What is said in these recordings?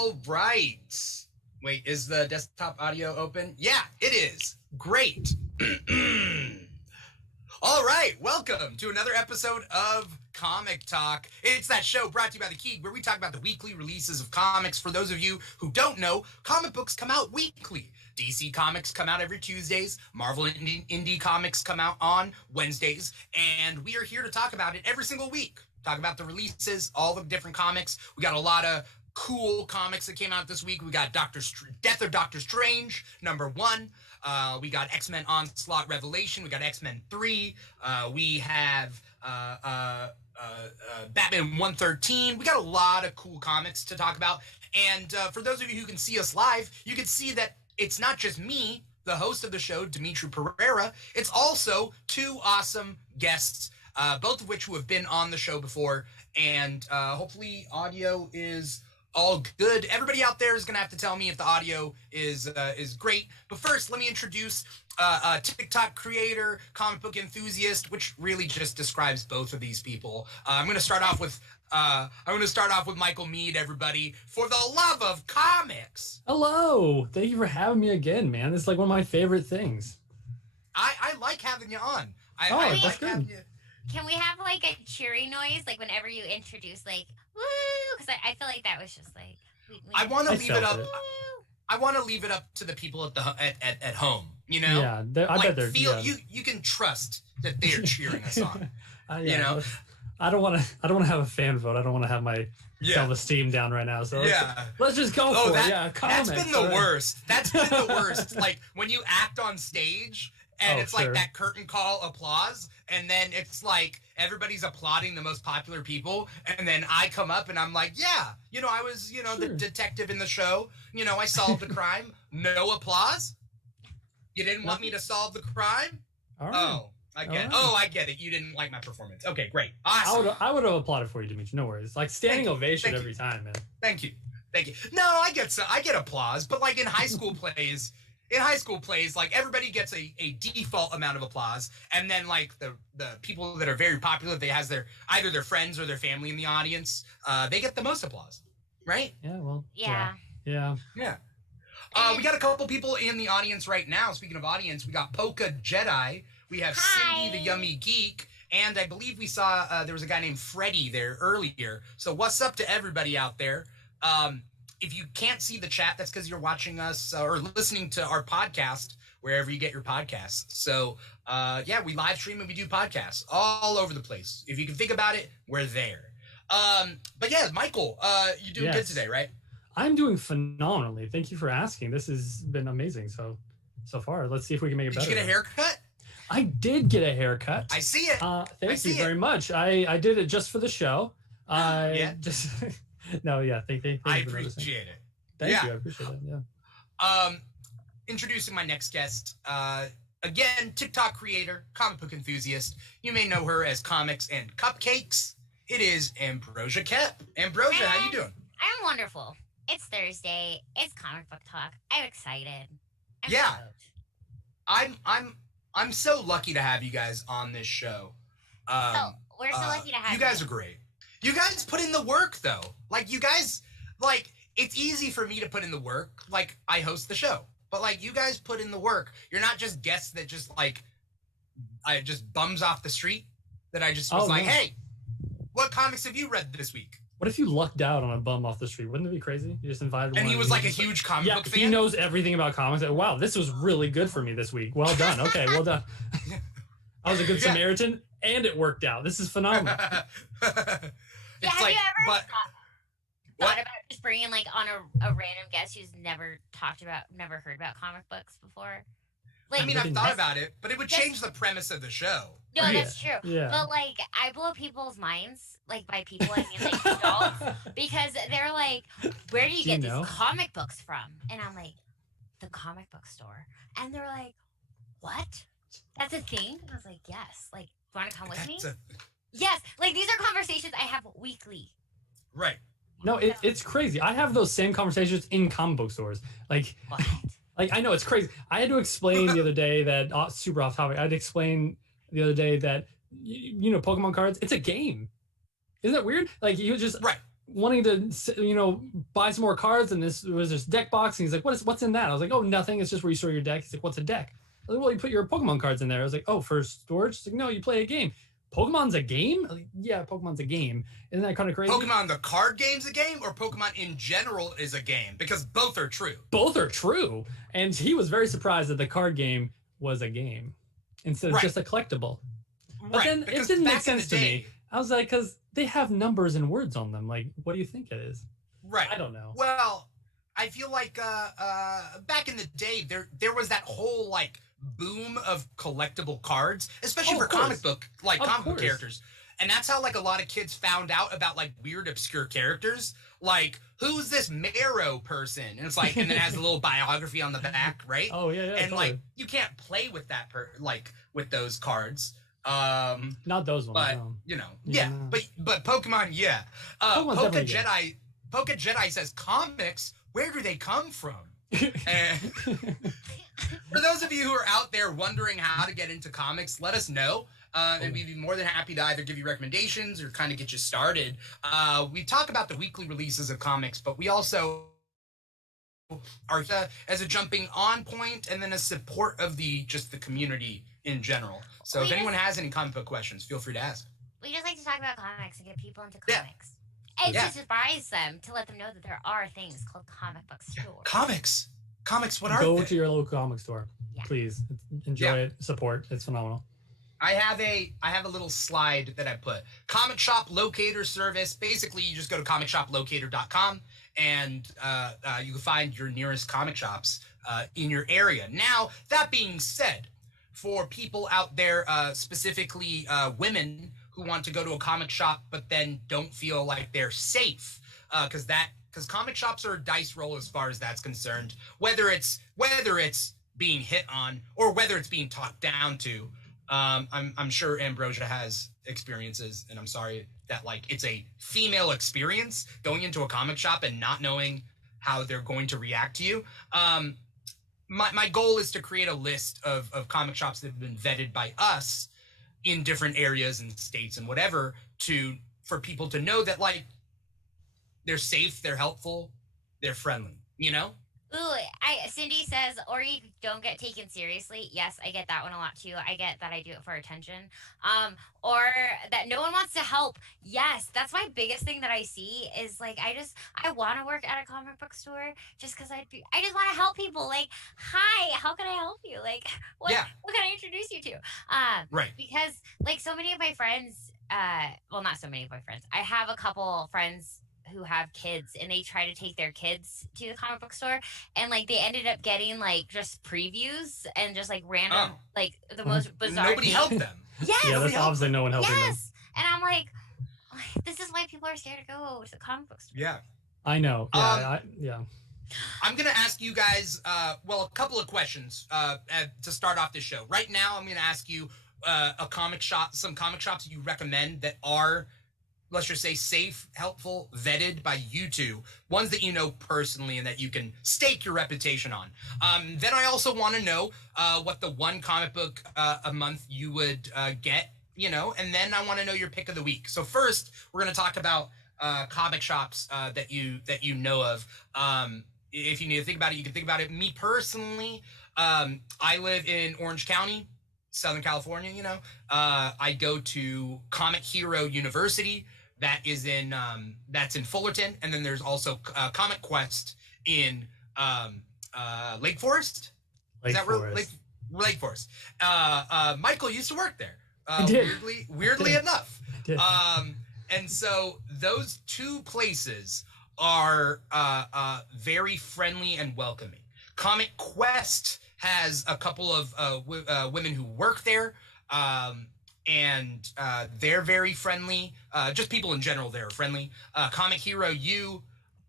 All right. Wait, is the desktop audio open? Yeah, it is. Great. All right, welcome to another episode of Comic Talk. It's that show brought to you by The Key, where we talk about the weekly releases of comics. For those of you who don't know, comic books come out weekly. DC Comics come out every Tuesdays. Marvel and Indie Comics come out on Wednesdays. And we are here to talk about it every single week. Talk about the releases, all the different comics. We got a lot of cool comics that came out this week. We got Death of Doctor Strange, #1. We got X-Men Onslaught Revelation. We got X-Men 3. We have Batman 113. We got a lot of cool comics to talk about. And for those of you who can see us live, you can see that it's not just me, the host of the show, Dimitri Pereira. It's also two awesome guests, both of which who have been on the show before. And hopefully audio is all good. Everybody out there is going to have to tell me if the audio is great. But first, let me introduce a TikTok creator, comic book enthusiast, which really just describes both of these people. I'm going to start off with Michael Mead, everybody. For the love of comics. Hello. Thank you for having me again, man. It's like one of my favorite things. I like having you on. I that's like good. having you. Can we have like a cheery noise, like whenever you introduce, like woo? Because I feel like that was just like. I want to leave it up. Woo. I want to leave it up to the people at home. You know. Yeah, I bet they're. Feel you can trust that they're cheering us on. You know. I don't want to have a fan vote. I don't want to have my self-esteem down right now. So let's just go for it. Yeah, comics. That's been the worst. That's been the worst. Like when you act on stage. And it's like that curtain call applause, and then it's like everybody's applauding the most popular people, and then I come up and I'm like, yeah, I was, the detective in the show, I solved the crime. No applause? You didn't want me to solve the crime? All right. Oh, I get it. Oh, I get it. You didn't like my performance. Okay, great. Awesome. I would have applauded for you, Dimitri. No worries. Like standing ovation every time, man. Thank you. No, I get applause, but like in high school plays. In high school plays, like everybody gets a default amount of applause, and then like the people that are very popular, they has either their friends or their family in the audience, they get the most applause, right? Yeah, well, yeah. We got a couple people in the audience right now. Speaking of audience, we got Polka Jedi, we have Cindy the Yummy Geek, and I believe we saw there was a guy named Freddie there earlier. So what's up to everybody out there? If you can't see the chat, that's because you're watching us or listening to our podcast wherever you get your podcasts. So, we live stream and we do podcasts all over the place. If you can think about it, we're there. But yeah, Michael, you're doing good today, right? I'm doing phenomenally. Thank you for asking. This has been amazing so far. Let's see if we can make it better. Did you get a haircut? I did get a haircut. I see it. Thank you very much. I did it just for the show. No, yeah. Thank you. I appreciate it. Thank you. I appreciate it. Yeah. Introducing my next guest. Again, TikTok creator, comic book enthusiast. You may know her as Comics and Cupcakes. It is Ambrosia Kep. Ambrosia, how you doing? I'm wonderful. It's Thursday. It's comic book talk. I'm excited. I'm so lucky to have you guys on this show. We're so lucky to have you. You guys are great. You guys put in the work, though. Like, you guys, like, it's easy for me to put in the work. Like, I host the show. But, like, you guys put in the work. You're not just guests that just, like, I just bums off the street. That I just was hey, what comics have you read this week? What if you lucked out on a bum off the street? Wouldn't it be crazy? You just invited one. And he was, like, a huge comic book fan? He knows everything about comics. Like, wow, this was really good for me this week. Well done. Okay, well done. I was a good Samaritan, and it worked out. This is phenomenal. Have you ever thought about just bringing like on a random guest who's never heard about comic books before? Like, I mean, I've thought about it, but it would change the premise of the show. No, that's true. Yeah. But like, I blow people's minds. Like by people, I mean like adults, because they're like, "Where do you get these comic books from?" And I'm like, "The comic book store." And they're like, "What? That's a thing?" And I was like, "Yes." Like, want to come with me? Yes, like these are conversations I have weekly. Right. No, it's crazy. I have those same conversations in comic book stores. Like, what? Like I know it's crazy. I had to explain the other day that super off topic. I had to explain the other day that Pokemon cards. It's a game. Isn't that weird? Like you just wanting to, buy some more cards, and this was this deck box. And he's like, what's in that? I was like, oh, nothing. It's just where you store your deck. He's like, what's a deck? I was like, well, you put your Pokemon cards in there. I was like, oh, for storage? He's like, no, you play a game. Pokemon's a game? Like, yeah, Pokemon's a game. Isn't that kind of crazy? Pokemon the card game's a game, or Pokemon in general is a game? Because both are true. Both are true. And he was very surprised that the card game was a game instead of just a collectible. But then it didn't make sense to me. I was like, because they have numbers and words on them. Like, what do you think it is? Right. I don't know. Well, I feel like back in the day, there was that whole like boom of collectible cards, especially for comic book characters. And that's how like a lot of kids found out about like weird obscure characters. Like, who's this Marrow person? And it's like, and then it has a little biography on the back, right? Oh yeah, and like you can't play with that with those cards. Not those ones, but no. but Pokemon, yeah. Poke Jedi says comics. Where do they come from? And for those of you who are out there wondering how to get into comics, let us know. And we'd be more than happy to either give you recommendations or kind of get you started. We talk about the weekly releases of comics, but we also are as a jumping on point and then a support of the community in general. So if anyone has any comic book questions, feel free to ask. We just like to talk about comics and get people into comics. And to surprise them, to let them know that there are things called comic book stores. Comics, what are they? Go to your local comic store, please. Enjoy it. Support. It's phenomenal. I have a little slide that I put. Comic Shop Locator Service. Basically, you just go to comicshoplocator.com and you can find your nearest comic shops in your area. Now, that being said, for people out there, specifically women who want to go to a comic shop but then don't feel like they're safe, because comic shops are a dice roll as far as that's concerned, whether it's being hit on or whether it's being talked down to. I'm sure Ambrosia has experiences, and I'm sorry that like it's a female experience going into a comic shop and not knowing how they're going to react to you. My goal is to create a list of comic shops that have been vetted by us in different areas and states and whatever for people to know that like they're safe, they're helpful, they're friendly, Ooh, Cindy says, or you don't get taken seriously. Yes, I get that one a lot too. I get that I do it for attention. Or that no one wants to help. Yes, that's my biggest thing that I see is like, I want to work at a comic book store just because I just want to help people. Like, hi, how can I help you? Like, what can I introduce you to? Right. Because like so many of my friends, well, not so many of my friends. I have a couple friends who have kids and they try to take their kids to the comic book store and like they ended up getting like just previews and just like random like the most bizarre nobody helped them. Yes, yeah, that's obviously no one helping them. And I'm like, this is why people are scared to go to the comic book store. Yeah, I know. I'm gonna ask you guys a couple of questions to start off this show. Right now I'm gonna ask you some comic shops you recommend that are, let's just say, safe, helpful, vetted by you two, ones that you know personally and that you can stake your reputation on. Then I also want to know what the one comic book a month you would get, and then I want to know your pick of the week. So first, we're going to talk about comic shops that you know of. If you need to think about it, you can think about it. Me personally, I live in Orange County, Southern California, I go to Comic Hero University. That's in Fullerton, and then there's also Comic Quest in Lake Forest. Is that Lake Forest? Michael used to work there. Weirdly enough. And so those two places are very friendly and welcoming. Comic Quest has a couple of women who work there. And they're very friendly. Just people in general, they're friendly. Comic Hero U,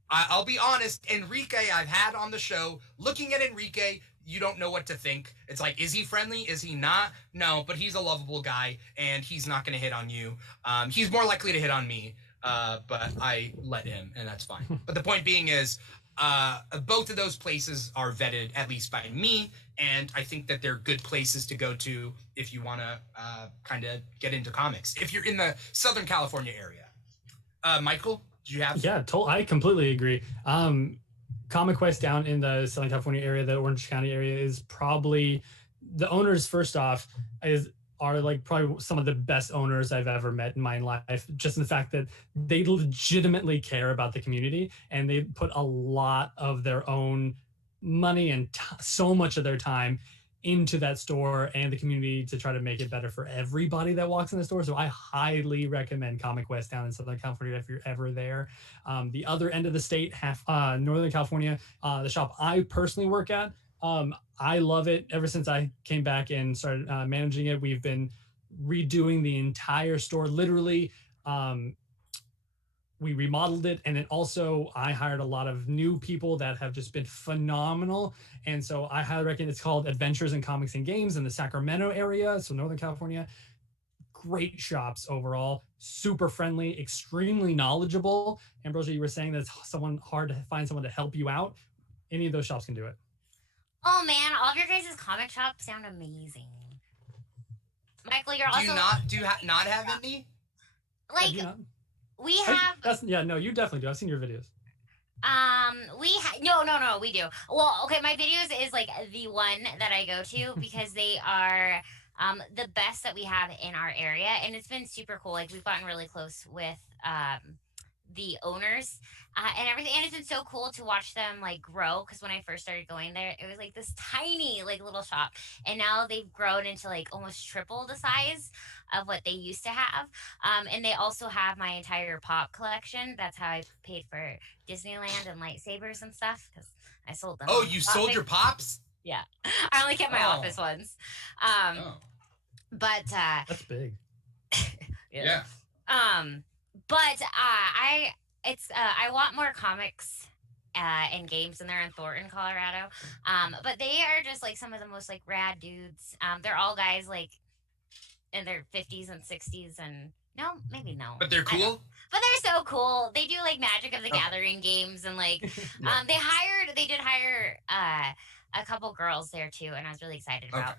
I'll be honest, Enrique I've had on the show. Looking at Enrique, you don't know what to think. It's like, is he friendly? Is he not? No, but he's a lovable guy, and he's not going to hit on you. He's more likely to hit on me, but I let him, and that's fine. But the point being is, both of those places are vetted, at least by me, and I think that they're good places to go to if you want to kind of get into comics. If you're in the Southern California area. Michael? Do you have? Yeah, I completely agree. Comic Quest down in the Southern California area, the Orange County area, is probably the owners. First off, are like probably some of the best owners I've ever met in my life. Just in the fact that they legitimately care about the community and they put a lot of their own money and so much of their time into that store and the community to try to make it better for everybody that walks in the store. So I highly recommend Comic Quest down in Southern California if you're ever there. The other end of the state, Northern California, the shop I personally work at, I love it. Ever since I came back and started managing it, we've been redoing the entire store. Literally, we remodeled it, and then also I hired a lot of new people that have just been phenomenal. And so I highly recommend. It's called Adventures in Comics and Games in the Sacramento area, so Northern California. Great shops overall, super friendly, extremely knowledgeable. Ambrosia, you were saying that it's hard to find someone to help you out. Any of those shops can do it. Oh man, all of your guys' comic shops sound amazing. Michael, you're also Do you not have any? Like we have. No, you definitely do. I've seen your videos. No, we do. Well, okay, my videos is like the one that I go to because they are the best that we have in our area, and it's been super cool. Like we've gotten really close with the owners and everything, and it's been so cool to watch them like grow, because when I first started going there it was like this tiny like little shop, and now they've grown into like almost triple the size of what they used to have. And they also have my entire pop collection. That's how I paid for Disneyland and lightsabers and stuff, because I sold them. Oh, you sold your pops? Yeah. I only kept my office ones. But that's big. Yeah. But I want more comics and games, and they're in Thornton, Colorado. But they are just like some of the most like rad dudes. They're all guys like in their 50s and 60s, and maybe no. But they're cool. But they're so cool. They do like Magic of the Gathering games, and like they did hire a couple girls there too, and I was really excited about.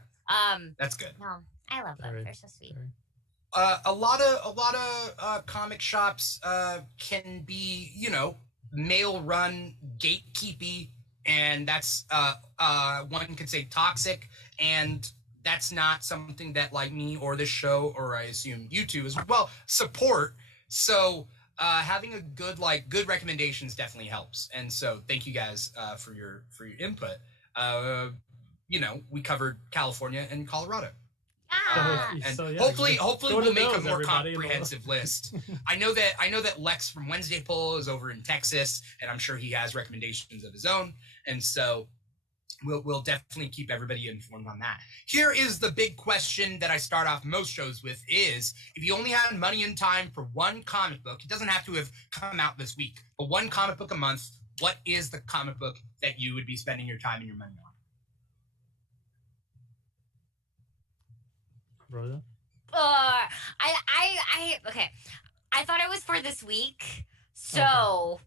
That's good. No, I love them. They're so sweet. A lot of comic shops can be, male run, gatekeepy, and that's one could say toxic, and that's not something that like me or this show, or I assume you two as well, support. So having a good recommendations definitely helps. And so thank you guys for your input. We covered California and Colorado. And hopefully we'll make a more comprehensive list. I know that Lex from Wednesday Poll is over in Texas, and I'm sure he has recommendations of his own. And so we'll definitely keep everybody informed on that. Here is the big question that I start off most shows with: is if you only had money and time for one comic book, it doesn't have to have come out this week, but one comic book a month, what is the comic book that you would be spending your time and your money on? Rosa? Okay. I thought it was for this week, so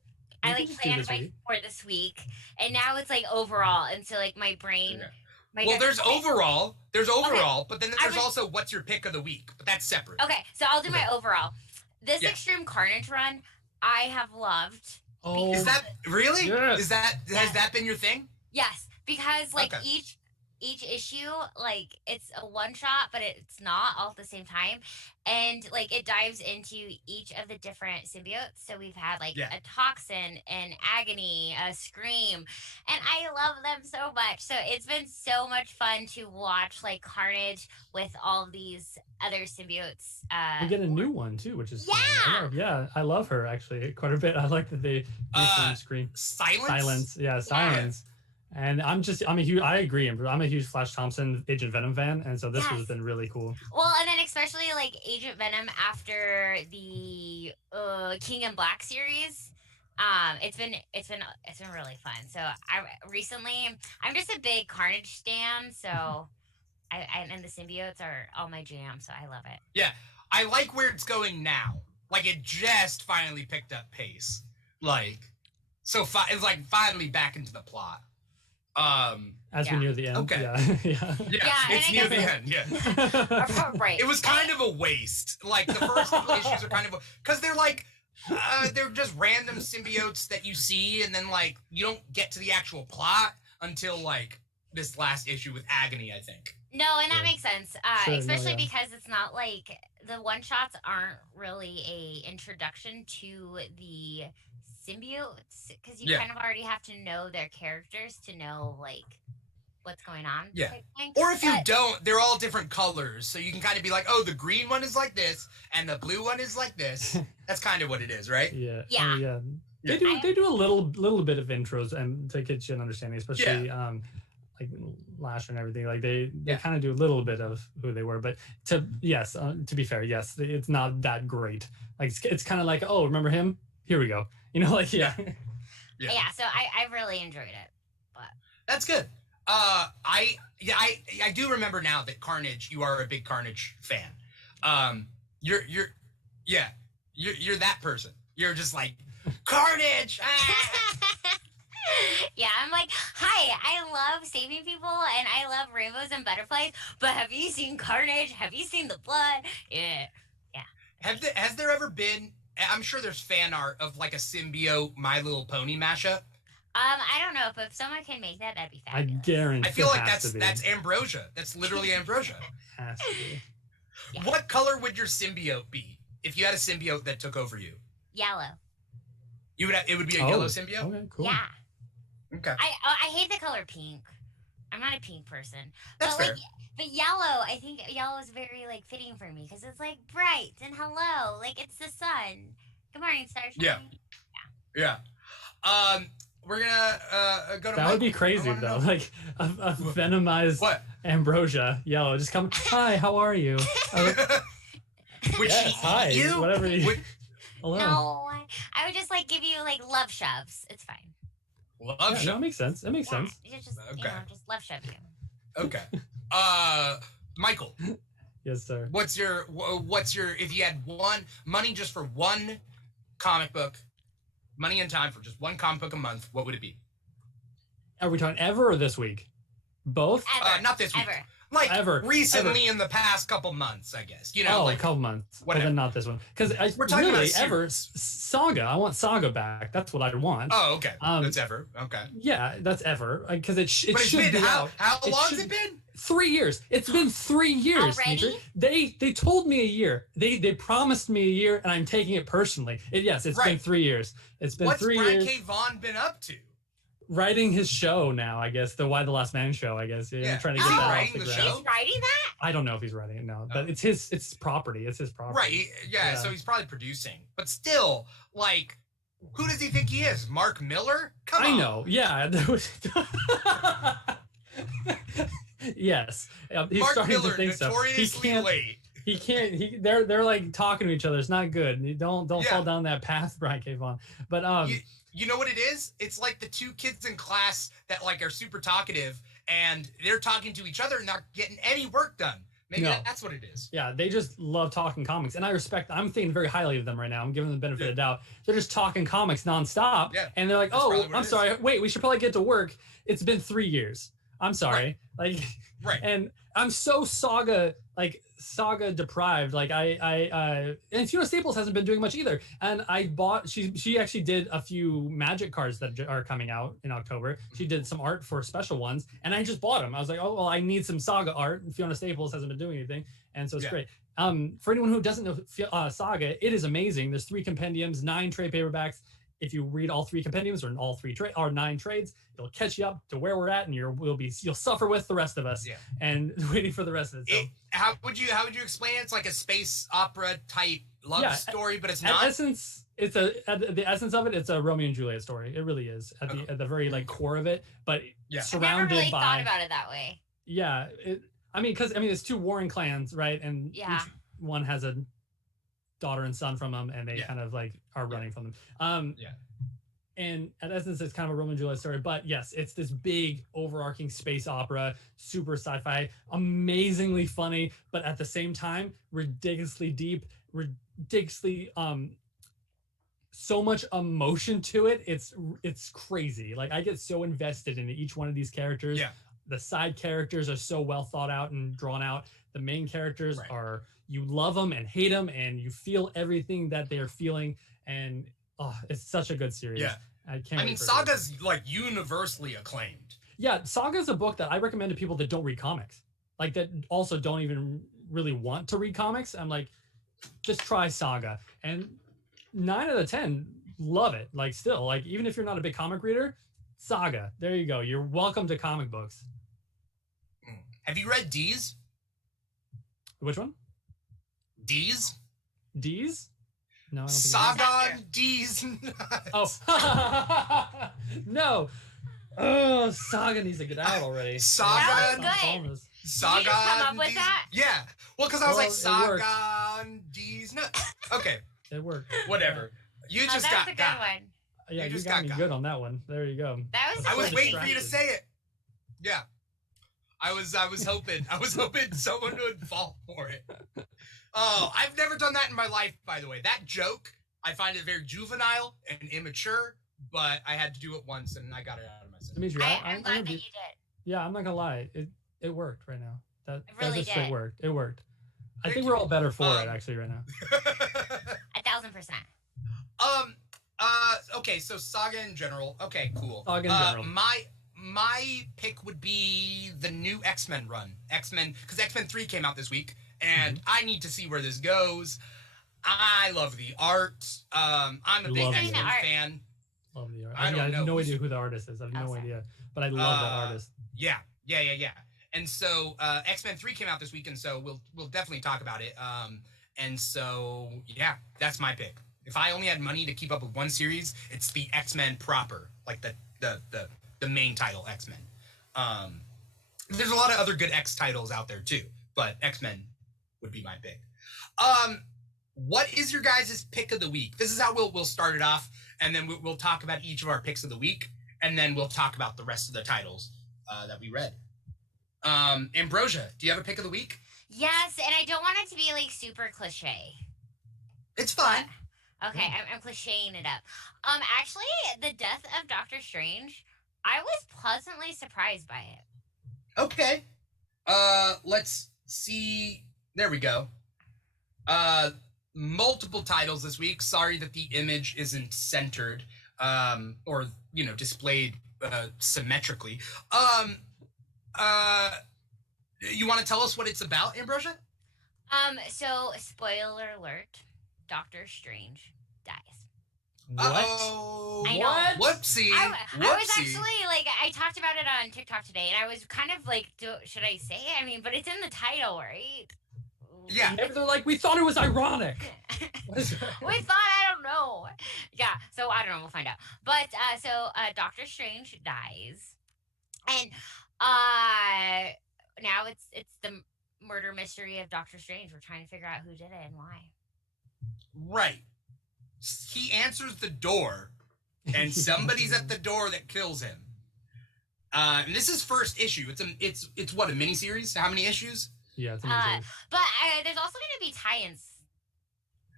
I like planned for this week, and now it's like overall, and so like my brain. Yeah. There's overall, but then there's also what's your pick of the week, but that's separate. Okay, so I'll do my overall. This Extreme Carnage run, I have loved. Oh, is that really? Yes. Has that been your thing? Yes, because like each issue, like it's a one shot, but it's not all at the same time, and like it dives into each of the different symbiotes. So we've had like a Toxin, an Agony, a Scream, and I love them so much. So it's been so much fun to watch like Carnage with all these other symbiotes. We get a new one too, which is I love her actually quite a bit. I like that they Scream. Silence. Silence. And I agree. I'm a huge Flash Thompson Agent Venom fan, and so this has been really cool. Well, and then especially like Agent Venom after the King in Black series, it's been really fun. So I'm just a big Carnage stan, so and the symbiotes are all my jam, so I love it. Yeah, I like where it's going now. Like it just finally picked up pace. Like, it's like finally back into the plot. As we near the end. Okay. It's near the end. Yeah. Right. It was kind of a waste. Like the first couple issues are kind of because they're like They're just random symbiotes that you see, and then like you don't get to the actual plot until like this last issue with Agony, I think. No, and that makes sense, Sure, especially because it's not like the one shots aren't really a introduction to the symbiotes because you kind of already have to know their characters to know like what's going on. Yeah. Or if you don't, they're all different colors, so you can kind of be like, oh, the green one is like this, and the blue one is like this. That's kind of what it is, right? Yeah. Yeah. Yeah. They do a little bit of intros and to get you an understanding, especially like Lash and everything. Like they kind of do a little bit of who they were, but to be fair, yes, it's not that great. Like it's kind of like, oh, remember him? Here we go. You know, like yeah. So I really enjoyed it, but that's good. I do remember now that Carnage. You are a big Carnage fan. You're that person. You're just like Carnage. Yeah, I'm like, hi, I love saving people and I love rainbows and butterflies, but have you seen Carnage? Have you seen the blood? Yeah. Has there ever been? I'm sure there's fan art of like a symbiote My Little Pony mashup. I don't know, but if someone can make that, that'd be fabulous. I guarantee. I feel like that's Ambrosia. That's literally Ambrosia. Has to be. Yeah. What color would your symbiote be if you had a symbiote that took over you? Yellow. It would be a yellow symbiote. Okay, cool. Yeah. Okay. I hate the color pink. I'm not a pink person. That's fair. But yellow, I think yellow is very like fitting for me because it's like bright and hello, like it's the sun. Good morning, starshine. Yeah. We're gonna go to. That would be crazy though, like a venomized Ambrosia yellow. Just come. Hi, how are you? Would she hi. eat you? Whatever. Hello. No, I would just like give you like love shoves. It's fine. Love shove. That makes sense. That makes sense. Just just love shove you. Okay. Michael. Yes, sir. What's your if you had money just for one comic book, money and time for just one comic book a month, what would it be? Are we talking ever or this week? Both? Ever. Not this week. Ever. Like recently ever. in the past couple months, I guess. You know, like a couple months. Whatever. Well, then not this one. Because we're talking really about ever Saga. I want Saga back. That's what I want. Oh, okay. That's ever. Okay. Yeah, that's ever. Because it should been, be how out. How long has it been? 3 years. It's been 3 years. Already? They told me a year. They promised me a year, and I'm taking it personally. It's been 3 years. It's been 3 years. What's Brian K. Vaughan been up to? Writing his show now, I guess. The Why the Last Man show, I guess. Yeah. Trying to get that off the ground. He's writing that? I don't know if he's writing it now, but it's his property. It's his property. Right. Yeah, so he's probably producing. But still, like, who does he think he is? Mark Miller? Come on. I know. Yeah. Yes. He's Mark starting Miller, to think so. notoriously late. He can't. They're like talking to each other. It's not good. You don't fall down that path, Brian K. Vaughan. But you know what it is? It's like the two kids in class that like are super talkative and they're talking to each other and not getting any work done. Maybe that's what it is. Yeah, they just love talking comics, and I respect. I'm thinking very highly of them right now. I'm giving them the benefit of the doubt. They're just talking comics nonstop, and they're like, "Oh, I'm sorry. Wait, we should probably get to work. It's been 3 years. I'm sorry." Right. And I'm so saga deprived. Like and Fiona Staples hasn't been doing much either. And I bought. She actually did a few Magic cards that are coming out in October. She did some art for special ones, and I just bought them. I was like, oh well, I need some Saga art. And Fiona Staples hasn't been doing anything, and so it's great. For anyone who doesn't know Saga, it is amazing. There's 3 compendiums, 9 trade paperbacks. If you read all 3 compendiums or all 9 trades, it'll catch you up to where we're at, and you'll suffer with the rest of us, and waiting for the rest of it. So. How would you explain it? It's like a space opera type love story, but it's not. At essence, the essence of it. It's a Romeo and Juliet story. It really is at the very like core of it. But surrounded I never really by. thought about it that way. Yeah, it's 2 warring clans, right? And each one has a daughter and son from them, and they kind of like are running from them. And at essence, it's kind of a Romeo and Juliet story, but yes, it's this big overarching space opera, super sci-fi, amazingly funny, but at the same time, ridiculously deep, ridiculously so much emotion to it. It's crazy. Like I get so invested in each one of these characters. The side characters are so well thought out and drawn out. The main characters are, you love them and hate them, and you feel everything that they're feeling. and it's such a good series. Yeah. I can't. I mean, Saga's like universally acclaimed. Yeah, Saga's a book that I recommend to people that don't read comics, like that also don't even really want to read comics. I'm like, just try Saga, and 9 out of 10 love it. Like, still, like, even if you're not a big comic reader, Saga. There you go. You're welcome to comic books. Have you read D's? Which one? D's? D's? No, I don't think Saga D's nuts. Oh. No. Oh, Saga needs to get out already. Saga. That was good. Saga. Did you just come up with D's? that? Yeah. Well, because I was Well, like, it worked. Saga D's nuts. Okay. It worked. Whatever. You just that got was a good got. one. Yeah, You you just got got me got. good on that one. There you go. That was. I was a waiting for you to distracted. say it. Yeah. I was hoping someone would fall for it. Oh, I've never done that in my life, by the way. That joke, I find it very juvenile and immature, but I had to do it once and I got it out of my system. Dimitri, I'm I'm glad gonna that you be, did. yeah, I'm not gonna lie. It worked right now. That really just straight did. worked. It worked. I Thank think you. we're all better for it Um, actually right now. 1,000%. Okay, so Saga in general. Okay, cool. Saga in general. My pick would be the new X-Men run. X-Men, because X-Men 3 came out this week, and I need to see where this goes. I love the art. I'm a big Love the X-Men art. fan. Love the art. I don't I know. have no idea who the artist is. I have no sorry. idea, but I love the artist. Yeah. And so X-Men 3 came out this week, and so we'll definitely talk about it. And so yeah, that's my pick. If I only had money to keep up with one series, it's the X-Men proper, like the main title X-Men. There's a lot of other good X titles out there too, but X-Men would be my pick. What is your guys' pick of the week? This is how we'll start it off, and then we'll talk about each of our picks of the week, and then we'll talk about the rest of the titles that we read. Ambrosia, do you have a pick of the week? Yes, and I don't want it to be like super cliche. It's fine. Okay, I'm clichéing it up. Actually, the death of Doctor Strange, I was pleasantly surprised by it. Okay. Let's see. There we go. Multiple titles this week. Sorry that the image isn't centered, or displayed symmetrically. You want to tell us what it's about, Ambrosia? So spoiler alert, Doctor Strange dies. What? Uh-oh. I know. What? Whoopsie. I was Whoopsie. actually like, I talked about it on TikTok today, and I was kind of like, should I say it? I mean, but it's in the title, right? Yeah. They're like, we thought it was ironic. What is that? We thought, I don't know. Yeah, so I don't know, we'll find out. But Doctor Strange dies, and now it's the murder mystery of Doctor Strange. We're trying to figure out who did it and why. Right. He answers the door, and somebody's at the door that kills him. And this is first issue. It's what, a miniseries? How many issues? Yeah, it's amazing. But there's also going to be tie-ins.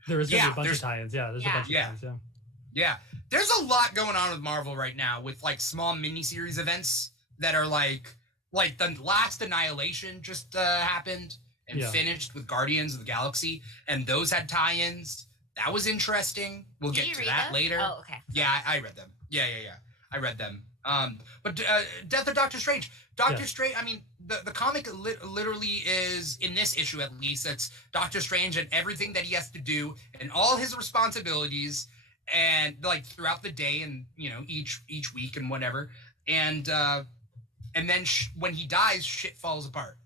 There is gonna be yeah, a bunch there's- of tie-ins. Yeah, there's a bunch of Yeah. tie-ins. Yeah. Yeah. There's a lot going on with Marvel right now with like small miniseries events that are like the last Annihilation just happened and Yeah. finished with Guardians of the Galaxy, and those had tie-ins. That was interesting. We'll Did get you to read that those? later. Oh, okay. Yeah, I read them. Yeah. I read them. But Death of Doctor Strange. Doctor Yeah. Strange, I mean, the comic literally is, in this issue at least, it's Doctor Strange and everything that he has to do and all his responsibilities and like throughout the day and, each week and whatever. And then when he dies, shit falls apart.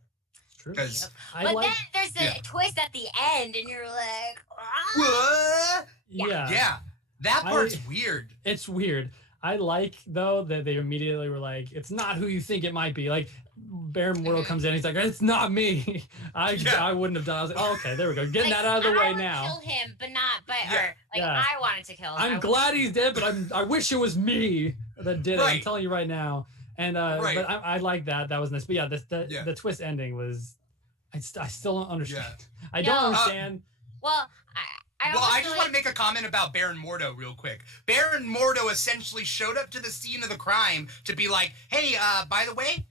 It's true. 'Cause- But then there's the Yeah. twist at the end, and you're like, ah. What? Yeah. Yeah. That part's weird. It's weird. I like though that they immediately were like, it's not who you think it might be. Like Baron Mordo comes in, he's like, it's not me. Yeah. I wouldn't have done. I was like, oh, okay, there we go, getting Like, that out of the I way would now. Kill him, but not. But Yeah. or like Yeah. I wanted to kill him. I'm glad he's dead, but I wish it was me that did it. I'm Right. telling you right now. And Right. but I like that. That was nice. But yeah, Yeah. the twist ending was, I still don't understand. Yeah. I don't No. understand. Well, I Well, almost I feel just want to make a comment about Baron Mordo real quick. Baron Mordo essentially showed up to the scene of the crime to be like, hey, by the way,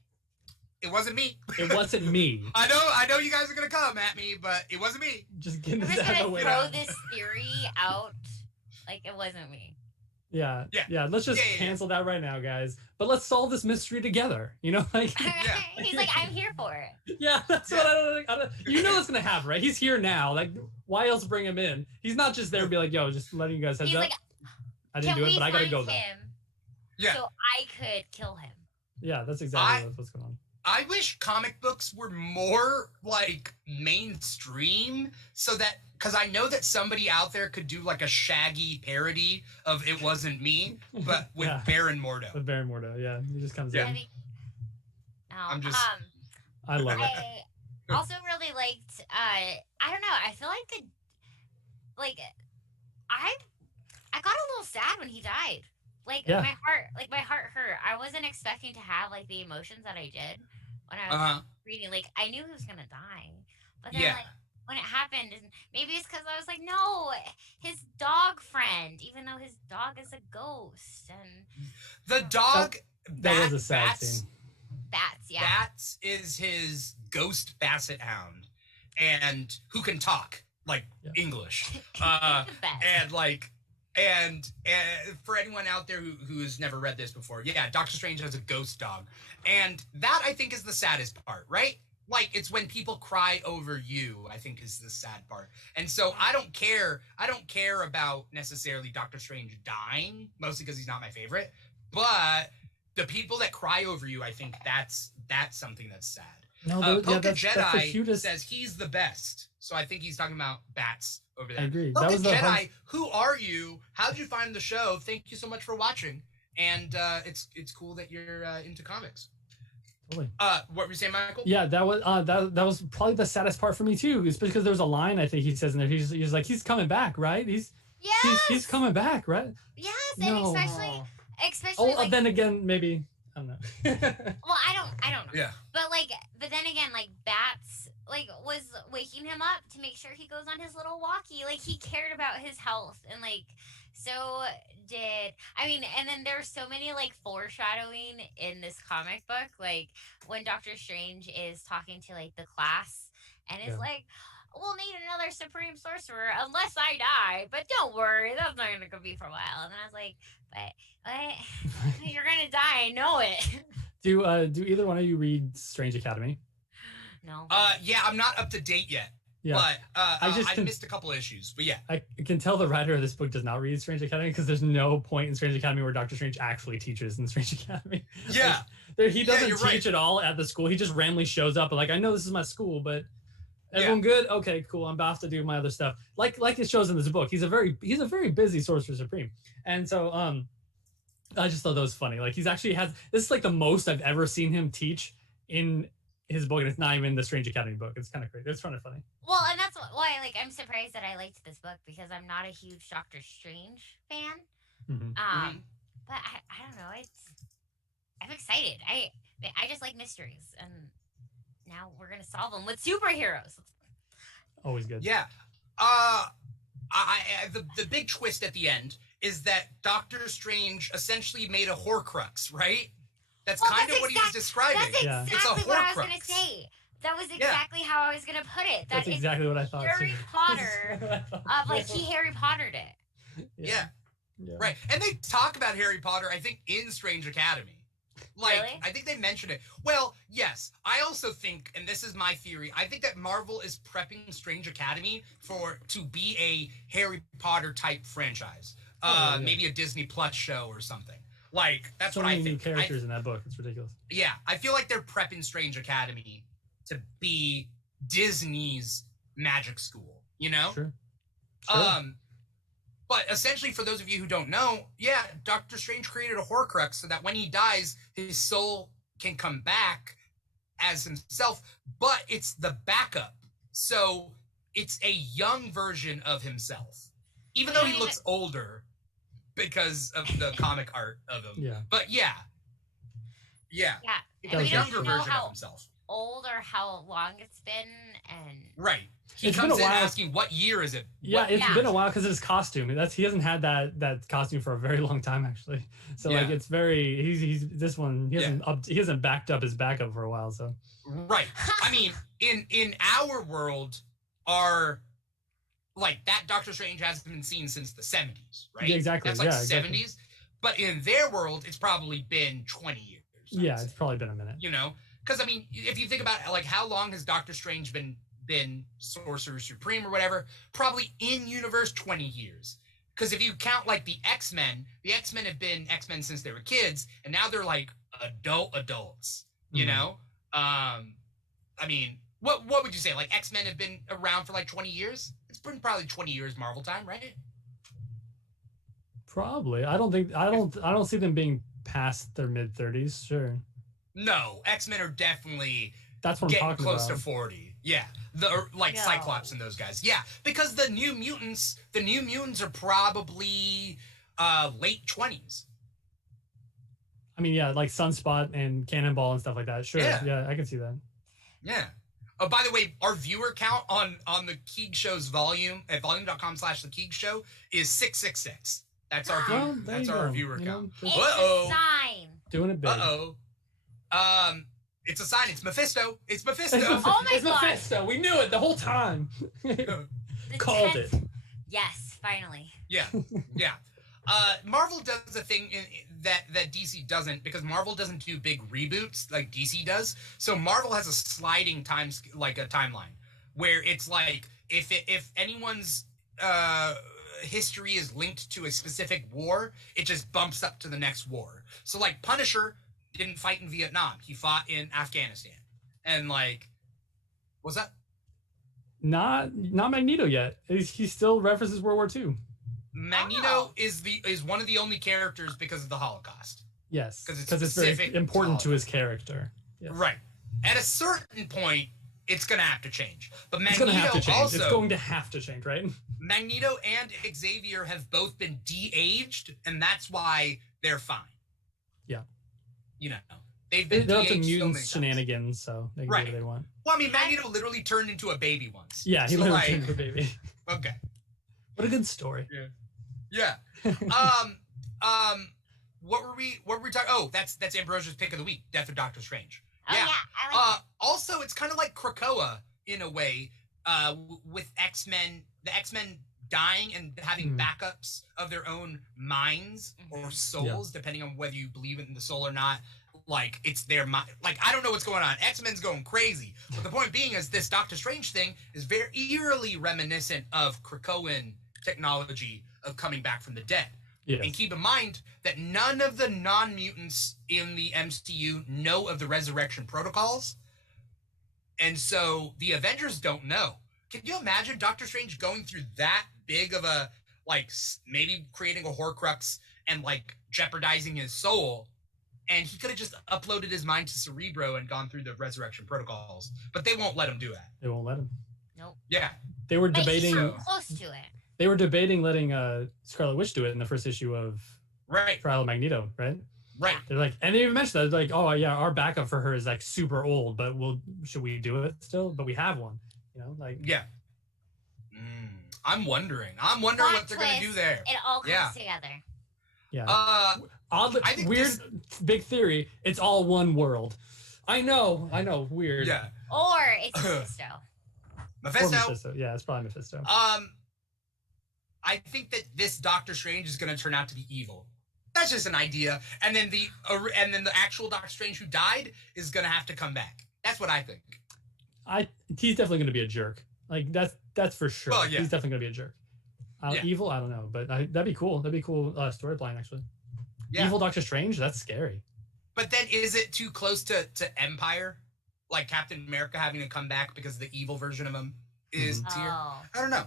it wasn't me. It wasn't me. I know you guys are going to come at me, but it wasn't me. Just getting I'm this just out of the gonna way. throw this theory out, Like it wasn't me. Yeah. Let's just cancel that right now, guys. But let's solve this mystery together. You know, like he's like, I'm here for it. Yeah, that's what I don't. You know what's gonna happen, right? He's here now. Like, why else bring him in? He's not just there to be like, yo, just letting you guys heads up. Like, I didn't do it, but I gotta go there. Yeah. So I could kill him. Yeah, that's exactly what's going on. I wish comic books were more like mainstream so that, because I know that somebody out there could do like a Shaggy parody of It Wasn't Me, but with Baron Mordo. With Baron Mordo, yeah. He just comes in. I love it. I also really liked, I don't know, I feel like I got a little sad when he died. Like my heart hurt. I wasn't expecting to have like the emotions that I did when I was reading. Like I knew he was gonna die, but then like when it happened, and maybe it's because I was like, no, his dog friend, even though his dog is a ghost, and the dog that was a sad scene. Bats is his ghost basset hound, and who can talk like English, and like. And for anyone out there who has never read this before, Doctor Strange has a ghost dog. And that, I think, is the saddest part, right? Like, it's when people cry over you, I think, is the sad part. And so I don't care about necessarily Doctor Strange dying, mostly because he's not my favorite. But the people that cry over you, I think that's something that's sad. No, Polka Jedi says he's the best. So I think he's talking about bats over there. I agree. Polka Jedi, who are you? How'd you find the show? Thank you so much for watching. And it's cool that you're into comics. Totally. What were you saying, Michael? Yeah, that was probably the saddest part for me too. It's because there's a line I think he says in there. He's like, he's coming back, right? He's he's coming back, right? Yes, and especially. Oh, then again, maybe. I don't know. Well, I don't know. Yeah. But then again, like Bats, like was waking him up to make sure he goes on his little walkie. Like he cared about his health, and like so did. I mean, and then there's so many like foreshadowing in this comic book, like when Doctor Strange is talking to like the class, and is like, we'll need another Supreme Sorcerer unless I die. But don't worry, that's not gonna be for a while. And I was like, but you're gonna die. I know it. Do either one of you read Strange Academy? No. Yeah, I'm not up to date yet. Yeah. But I missed a couple of issues. But yeah. I can tell the writer of this book does not read Strange Academy because there's no point in Strange Academy where Doctor Strange actually teaches in Strange Academy. Yeah. He doesn't teach at all at the school. He just randomly shows up and like, I know this is my school, but everyone good? Okay, cool. I'm about to do my other stuff. Like it shows in this book. He's a very busy Sorcerer Supreme. And so I just thought that was funny. Like he's actually this is like the most I've ever seen him teach in his book, and it's not even the Strange Academy book. It's kind of crazy. It's kind of funny. Well, and that's why I'm surprised that I liked this book because I'm not a huge Doctor Strange fan. Mm-hmm. But I don't know. I'm excited. I just like mysteries, and now we're gonna solve them with superheroes. Always good. Yeah. The big twist at the end is that Doctor Strange essentially made a Horcrux, right? That's kind of what he was describing. That's exactly what I was going to say. That was exactly how I was going to put it. That's exactly what I thought. Harry Potter, he Harry Pottered it. Yeah. Right. And they talk about Harry Potter, I think, in Strange Academy. Like, really? I think they mentioned it. Well, yes. I also think, and this is my theory, I think that Marvel is prepping Strange Academy to be a Harry Potter type franchise. Maybe a Disney Plus show or something. Like, that's what I think. So many new characters in that book. It's ridiculous. Yeah, I feel like they're prepping Strange Academy to be Disney's magic school, you know? Sure. But essentially, for those of you who don't know, Doctor Strange created a Horcrux so that when he dies, his soul can come back as himself, but it's the backup. So it's a young version of himself, even though he looks older because of the comic art of him. Yeah. But yeah. It's a younger version of himself. Old or how long it's been, and right. He comes in asking, "What year is it?" It's been a while because of his costume. He hasn't had that costume for a very long time actually. So like it's very he's this one he hasn't backed up his backup for a while. So right. I mean, in our world, our like that Doctor Strange hasn't been seen since the 70s, right? Yeah, exactly. That's like yeah, 70s. Exactly. But in their world, it's probably been 20 years. Yeah, it's probably been a minute. You know, because I mean, if you think about like how long has Doctor Strange been Sorcerer Supreme or whatever, probably in universe 20 years. Because if you count like the X-Men have been X-Men since they were kids, and now they're like adults. You know, I mean, what would you say? Like X-Men have been around for like 20 years. It's been probably 20 years Marvel time, right? Probably. I don't see them being past their mid-30s. Sure. No, X-Men are definitely that's what getting I'm talking close about. to 40. Yeah, like No. Cyclops and those guys. Yeah, because the New Mutants are probably late 20s. I mean, yeah, like Sunspot and Cannonball and stuff like that. Sure. Yeah, I can see that. Yeah. Oh, by the way, our viewer count on the Keeg Show's volume at volume.com/the Keeg Show is 666. That's our Well, there that's you our go. viewer You count. know, It's Uh-oh. a sign. doing it big. It's a sign. It's Mephisto. It's Mephisto. Oh my It's God. Mephisto. We knew it the whole time. The Called 10th it. Yes, finally. Yeah. Marvel does a thing that DC doesn't, because Marvel doesn't do big reboots like DC does. So Marvel has a sliding timeline where it's like if anyone's history is linked to a specific war, it just bumps up to the next war. So like Punisher didn't fight in Vietnam; he fought in Afghanistan, and like, what's that? Not Magneto yet. He still references World War II. Magneto Oh. is one of the only characters because of the Holocaust. Yes, 'Cause it's because it's very specific important to to his character. Yes. Right. At a certain point, it's gonna have to change. But It's going to have to change. also, It's going to have to change, right? Magneto and Xavier have both been de-aged, and that's why they're fine. Yeah. You know, they've been They're up de-aged to so many mutants times. shenanigans, so they can do Right. what they want. Well, I mean, Magneto literally turned into a baby once. Yeah, he So, literally like, turned into a baby. Okay. What a good story. Yeah. What were we talking? Oh, that's Ambrosia's pick of the week, Death of Doctor Strange. Oh yeah, I like it. Also, it's kind of like Krakoa in a way, with X-Men, the X-Men dying and having backups of their own minds or souls, depending on whether you believe in the soul or not. Like, it's their mind. Like, I don't know what's going on. X-Men's going crazy. But the point being is this Doctor Strange thing is very eerily reminiscent of Krakoan technology of coming back from the dead. Yes. And keep in mind that none of the non-mutants in the MCU know of the resurrection protocols. And so the Avengers don't know. Can you imagine Doctor Strange going through that big of a, like, maybe creating a Horcrux and, like, jeopardizing his soul? And he could have just uploaded his mind to Cerebro and gone through the resurrection protocols. But they won't let him do that. They won't let him. Nope. Yeah. They were But he's debating. so close to it. They were debating letting Scarlet Witch do it in the first issue of Right. Trial of Magneto, right? Right. They're like, and they even mentioned that, like, oh yeah, our backup for her is like super old, but should we do it still? But we have one, you know, like. Yeah. I'm wondering Plot what they're gonna do twist. there. It all comes Yeah. together. Yeah. Oddly, I think weird, this- big theory. It's all one world. I know. Weird. Yeah. Or it's Mephisto. Or Mephisto. Mephisto. Yeah, it's probably Mephisto. I think that this Doctor Strange is going to turn out to be evil. That's just an idea. And then the actual Doctor Strange who died is going to have to come back. That's what I think. He's definitely going to be a jerk. Like that's for sure. Well, yeah. He's definitely going to be a jerk. Yeah. Evil, I don't know, but that'd be cool. That'd be cool storyline actually. Yeah. Evil Doctor Strange, that's scary. But then is it too close to Empire? Like Captain America having to come back because the evil version of him is here? Oh. I don't know.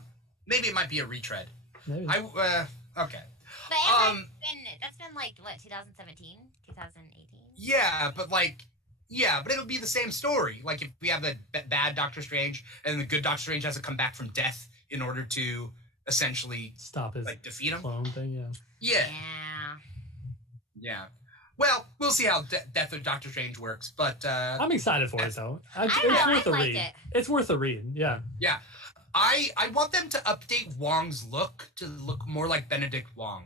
Maybe it might be a retread. Maybe. Okay. But that's been like what, 2017, 2018? Yeah, but it'll be the same story. Like if we have the bad Doctor Strange and the good Doctor Strange has to come back from death in order to essentially Stop his like defeat him. clone thing, yeah. Yeah. Yeah. Yeah. Well, we'll see how Death of Doctor Strange works, but I'm excited for it though. It's don't know, worth I a like read. it. It's worth a read, yeah. yeah. I want them to update Wong's look to look more like Benedict Wong.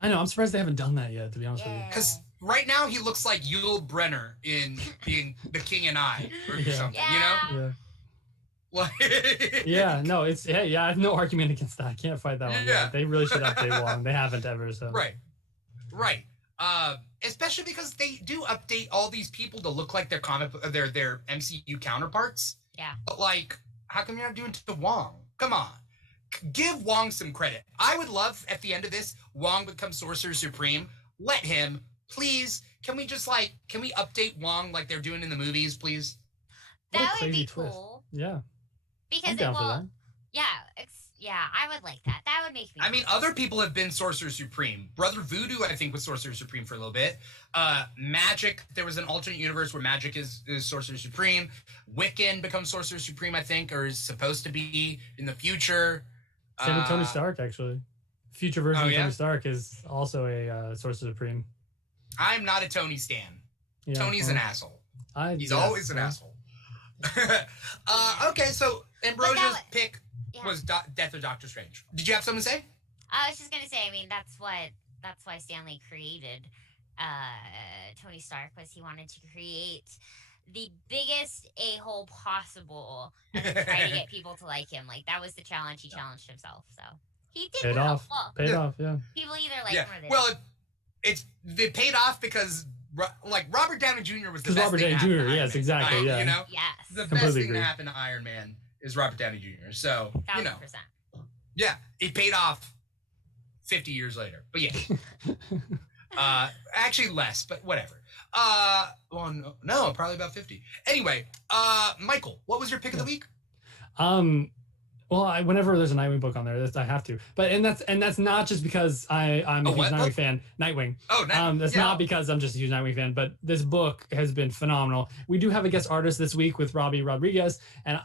I know, I'm surprised they haven't done that yet, to be honest with you. Yeah. Because right now he looks like Yul Brenner in being The King and I or Yeah. something, Yeah. you know? Yeah. Like, yeah, no, it's yeah, I have no argument against that. I can't fight that one. Yeah, they really should update Wong. They haven't ever. So right. Especially because they do update all these people to look like their their MCU counterparts. Yeah. But like, how come you're not doing it to Wong? Come on. Give Wong some credit. I would love at the end of this, Wong becomes Sorcerer Supreme. Let him, please. Can we update Wong like they're doing in the movies, please? That would be twist. cool. Yeah. Because it will. Yeah, I would like that. That would make me. I mean, other people have been Sorcerer Supreme. Brother Voodoo, I think, was Sorcerer Supreme for a little bit. Magic, there was an alternate universe where Magic is Sorcerer Supreme. Wiccan becomes Sorcerer Supreme, I think, or is supposed to be in the future. Same with Tony Stark, actually. Future version of Tony Stark is also a Sorcerer Supreme. I'm not a Tony stan. Yeah, Tony's an asshole. He's always an asshole. Okay, so Ambrosia's pick was Death of Doctor Strange. Did you have something to say? I was just gonna say, I mean, that's why Stan Lee created Tony Stark, was he wanted to create the biggest a-hole possible and try to get people to like him. Like, that was the challenge. He challenged himself, so he did paid off. Well, paid off, yeah. People either like him or they don't. Well, it paid off because like Robert Downey Jr. was the best Robert Downey Jr. Yes, exactly. Right? Yeah, you know, yes, the best thing to happen to Iron Man is Robert Downey Jr. So 1,000%. You know, yeah, it paid off 50 years later. But yeah, actually less, but whatever. Well, no, probably about 50. Anyway, Michael, what was your pick of the week? Well, whenever there's a Nightwing book on there, I have to. But that's not just because I'm a huge Nightwing fan. Nightwing. Oh, Nightwing. That's not because I'm just a huge Nightwing fan. But this book has been phenomenal. We do have a guest artist this week with Robbie Rodriguez, and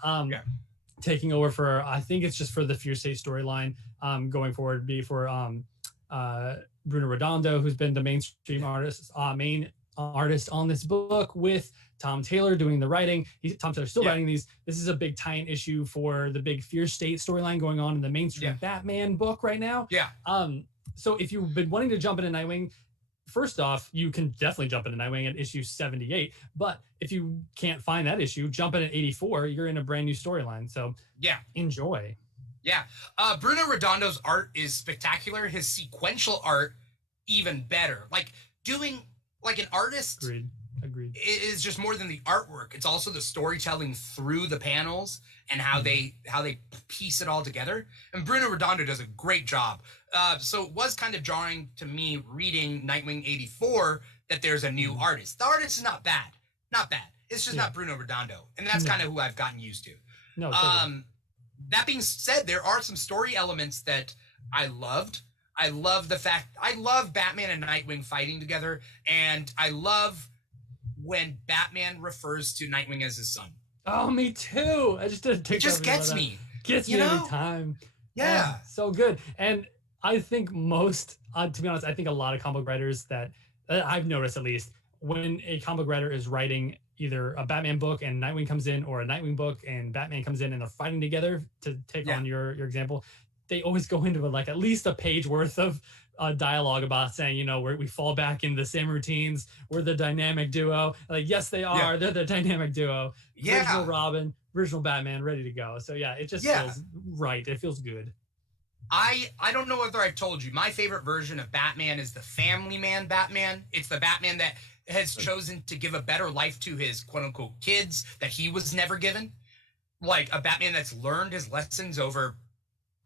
taking over for, I think it's just for the Fear State storyline going forward. Be for Bruno Redondo, who's been the mainstream main artist on this book, with Tom Taylor doing the writing. Tom Taylor's still writing these. This is a big tie-in issue for the big Fear State storyline going on in the mainstream Batman book right now. Yeah. So if you've been wanting to jump into Nightwing, first off, you can definitely jump into Nightwing at issue 78. But if you can't find that issue, jump in at 84. You're in a brand new storyline. So enjoy. Yeah. Bruno Redondo's art is spectacular. His sequential art, even better. Like, doing like an artist. Agreed. It is just more than the artwork. It's also the storytelling through the panels and how they piece it all together. And Bruno Redondo does a great job. So it was kind of jarring to me reading Nightwing 84 that there's a new artist. The artist is not bad. It's just not Bruno Redondo. And that's kind of who I've gotten used to. No. Totally. That being said, there are some story elements that I loved. I love Batman and Nightwing fighting together, and I love when Batman refers to Nightwing as his son. Oh, me too. I just didn't take. It just gets me. Gets me every time. Yeah, so good. And I think to be honest, I think a lot of comic book writers that I've noticed, at least, when a comic book writer is writing either a Batman book and Nightwing comes in, or a Nightwing book and Batman comes in, and they're fighting together, to take on your example, they always go into like at least a page worth of dialogue about saying, we fall back into the same routines. We're the dynamic duo. Like, yes, they are. Yeah. They're the dynamic duo. Yeah. Original Robin, original Batman, ready to go. So yeah, it just feels right. It feels good. I don't know whether I've told you, my favorite version of Batman is the Family Man Batman. It's the Batman that has chosen to give a better life to his quote-unquote kids that he was never given. Like a Batman that's learned his lessons over.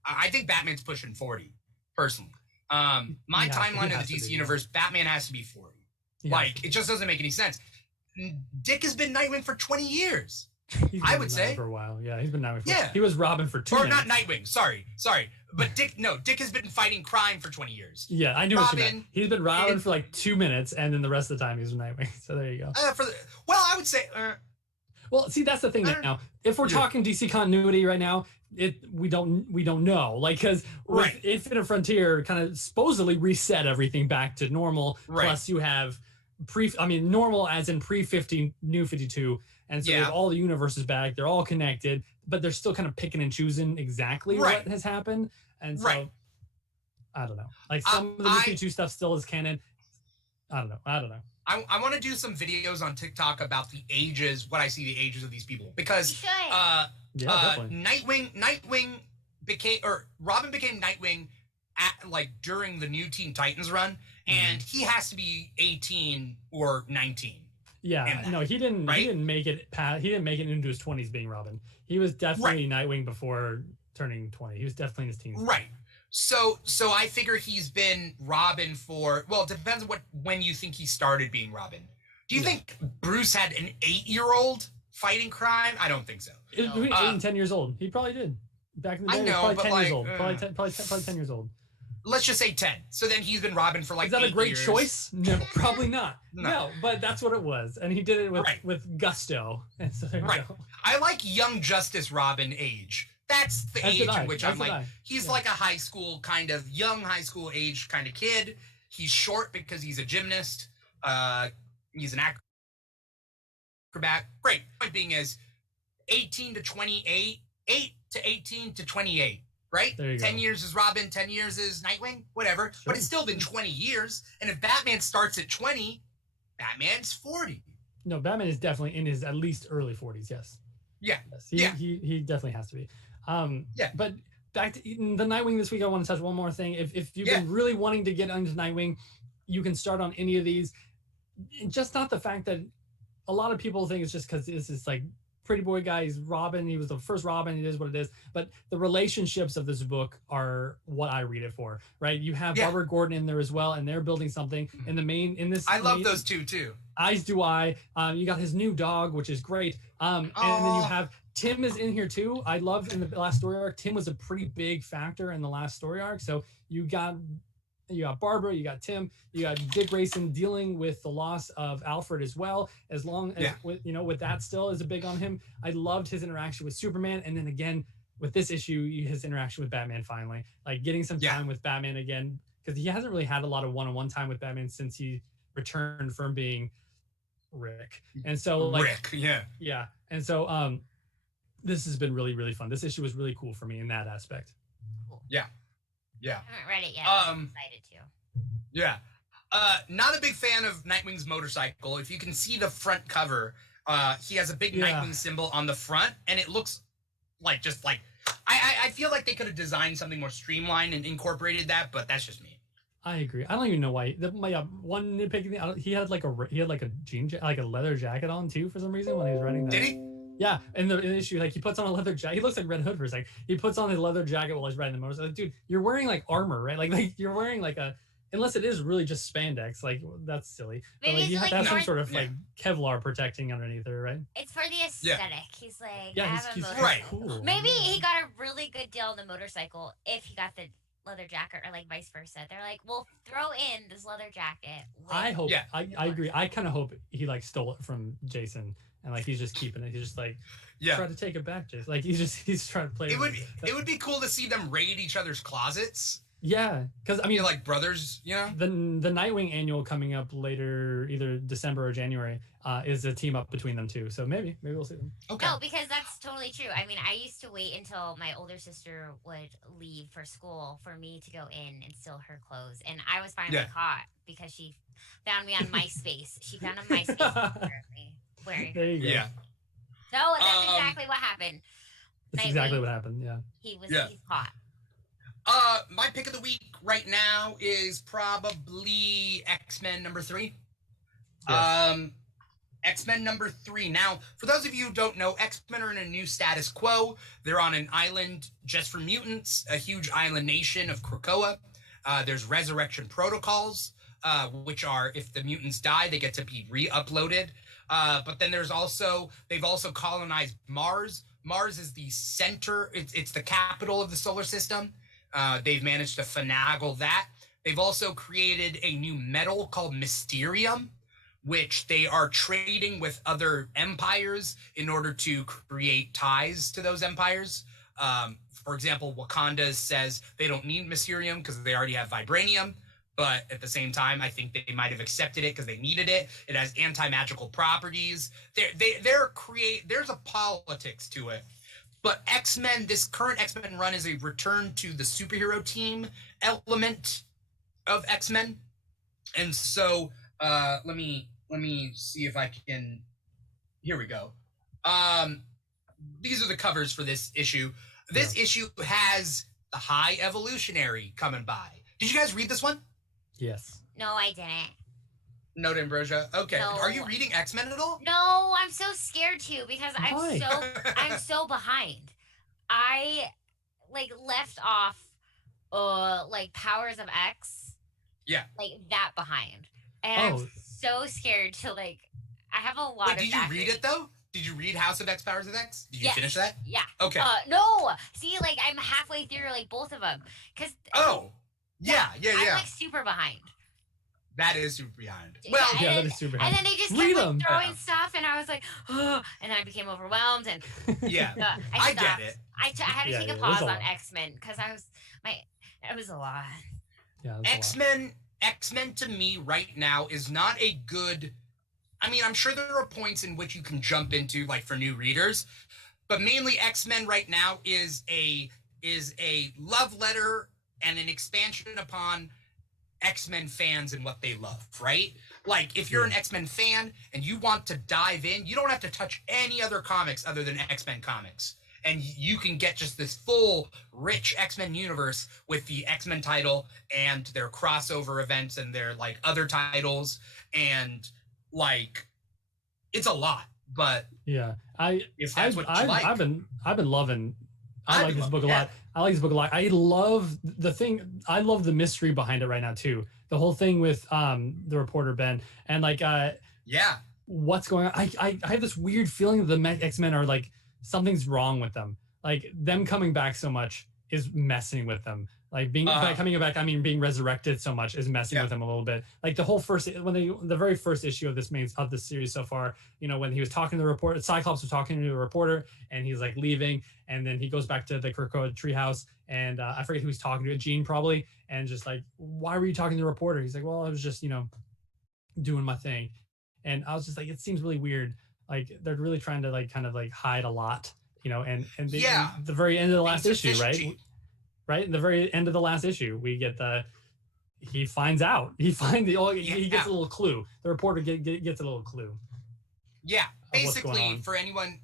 I think Batman's pushing 40, personally. My timeline in the DC universe, Batman has to be 40. Like, it just doesn't make any sense. Dick has been Nightwing for 20 years. I would say for a while. Yeah, he's been Nightwing. He was Robin for 2 minutes. Or not Nightwing. Sorry. But Dick has been fighting crime for 20 years. Yeah, I knew what you meant. He's been Robin for like 2 minutes, and then the rest of the time he's Nightwing. So there you go. I would say. Well, see, that's the thing now. If we're talking DC continuity right now, we don't know, like, because Infinite Frontier kind of supposedly reset everything back to normal. Plus, you have normal as in pre-50, new 52, and so you have all the universes back. They're all connected, but they're still kind of picking and choosing exactly what has happened. And so I don't know. Like, some of the new 52 stuff still is canon. I don't know. I want to do some videos on TikTok about the ages, what I see the ages of these people, because Nightwing became, or Robin became Nightwing at like during the new Teen Titans run, and he has to be 18 or 19. Yeah, no, he didn't. Right? He didn't make it into his 20s being Robin. He was definitely Nightwing before turning 20. He was definitely in his teens. Right. So I figure he's been Robin for, well, it depends when you think he started being Robin. Do you think Bruce had an 8-year-old fighting crime? I don't think so. Between 8 and 10 years old. He probably did. Back in the day, I know, probably but 10 like, years old. Probably 10 years old. Let's just say 10. So then he's been Robin for like 8 years. Is that a great choice? No, probably not. No, but that's what it was. And he did it with gusto. And so there you go. I like young Justice Robin age. That's the age in which I'm like, he's like a high school kind of, young high school age kind of kid. He's short because he's a gymnast. He's an acrobat. Great. Point being is 18 to 28, 8 to 18 to 28. Right? 10 years is Robin, 10 years is Nightwing, whatever. Sure. But it's still been 20 years. And if Batman starts at 20, Batman's 40. No, Batman is definitely in his at least early 40s, yes. Yeah. Yes. He definitely has to be. But back to the Nightwing this week, I want to touch one more thing. If you've been really wanting to get into Nightwing, you can start on any of these. Just not the fact that a lot of people think it's just because this is like pretty boy guy, he's Robin, he was the first Robin, it is what it is, but the relationships of this book are what I read it for, right? You have Barbara Gordon in there as well, and they're building something in this. I love those two too. Eyes do I. You got his new dog, which is great, and then you have Tim is in here too. I love in the last story arc, Tim was a pretty big factor in the last story arc, so you got Barbara, you got Tim, you got Dick Grayson dealing with the loss of Alfred as well. As long as with that still is a big on him. I loved his interaction with Superman, and then again with this issue, his interaction with Batman finally, like getting some time with Batman again, because he hasn't really had a lot of one-on-one time with Batman since he returned from being Rick. And so and so this has been really, really fun. This issue was really cool for me in that aspect. Cool. Yeah. I haven't read it yet. I'm excited to. Yeah. Not a big fan of Nightwing's motorcycle. If you can see the front cover, he has a big Nightwing symbol on the front, and it looks like I feel like they could have designed something more streamlined and incorporated that, but that's just me. I agree. I don't even know why. One nitpicking thing, he had like a leather jacket on too for some reason when he was writing that. Did he? Yeah, in the issue, like he puts on a leather jacket. He looks like Red Hood for a second. He puts on his leather jacket while he's riding the motorcycle. Like, dude, you're wearing like armor, right? Like you're wearing like unless it is really just spandex. Like that's silly. Maybe but, like, you have to have some sort of like Kevlar protecting underneath it, right? It's for the aesthetic. He's like, he's right. Cool. Maybe he got a really good deal on the motorcycle if he got the leather jacket, or like vice versa. They're like, we'll throw in this leather jacket. I hope. I agree. I kind of hope he like stole it from Jason. And like he's just keeping it. He's just like trying to take it back. Just like he's trying to play. It would be cool to see them raid each other's closets. Yeah, because I mean, like brothers. Yeah. The Nightwing annual coming up later, either December or January, is a team up between them two. So maybe we'll see them. Okay. No, because that's totally true. I mean, I used to wait until my older sister would leave for school for me to go in and steal her clothes, and I was finally caught because she found me on MySpace. She found a MySpace apparently. There you go. Yeah. No, that's exactly what happened. That's exactly what happened. Yeah. He's caught. My pick of the week right now is probably X-Men number 3. Yes. X-Men number 3. Now, for those of you who don't know, X-Men are in a new status quo. They're on an island just for mutants, a huge island nation of Krakoa. There's resurrection protocols, which are if the mutants die, they get to be re-uploaded. But then they've also colonized Mars. Mars is the center. It's the capital of the solar system. They've managed to finagle that. They've also created a new metal called Mysterium, which they are trading with other empires in order to create ties to those empires. For example, Wakanda says they don't need Mysterium because they already have Vibranium. But at the same time, I think they might have accepted it because they needed it. It has anti-magical properties. There's a politics to it. But X-Men, this current X-Men run is a return to the superhero team element of X-Men. And so Let me see if I can. Here we go. These are the covers for this issue. This issue has the High Evolutionary coming by. Did you guys read this one? Yes. No, I didn't. Note Ambrosia. Okay. No. Are you reading X-Men at all? No, I'm so scared to because Why? I'm so behind. I like left off like Powers of X. Yeah. Like that behind. And Oh. I'm so scared to like I have a lot Wait, of did you read it though? Did you read House of X, Powers of X? Did you Yes. finish that? Yeah. Okay. No. See, like I'm halfway through like both of them. Cause Oh. Yeah. I'm like super behind. That is super behind. Yeah, Well, Yeah, and that then- is super. And then they just Read kept like, them. throwing stuff, and I was like, oh, and then I became overwhelmed, and yeah. I I get stopped. it. I had to Yeah, take yeah, a it was pause a on lot. X-Men because it was a lot. Yeah, that's a lot. X-Men to me right now is not a good. I mean, I'm sure there are points in which you can jump into, like for new readers, but mainly X-Men right now is a love letter and an expansion upon X-Men fans and what they love, right? Like if you're an X-Men fan and you want to dive in, you don't have to touch any other comics other than X-Men comics. And you can get just this full, rich X-Men universe with the X-Men title and their crossover events and their like other titles. And like, it's a lot, but Yeah, if that's what you like. I've been loving. I like this book a yeah. lot. I like this book a lot. I love the thing. I love the mystery behind it right now too. The whole thing with the reporter Ben and like yeah. what's going on. I have this weird feeling that the X-Men are like something's wrong with them. Like them coming back so much is messing with them. Like being by coming back, I mean being resurrected so much is messing with them a little bit. Like the whole the very first issue of this series so far, you know, when he was talking to the reporter, Cyclops was talking to the reporter, and he's like leaving, and then he goes back to the Krakoa treehouse, and I forget who he's talking to, Jean probably, and just like, why were you talking to the reporter? He's like, well, I was just, you know, doing my thing, and I was just like, it seems really weird. Like they're really trying to like kind of like hide a lot, you know, and the very end of the last issue, right? Right, in the very end of the last issue, we get he finds out. He gets a little clue. The reporter gets a little clue. Yeah, basically for anyone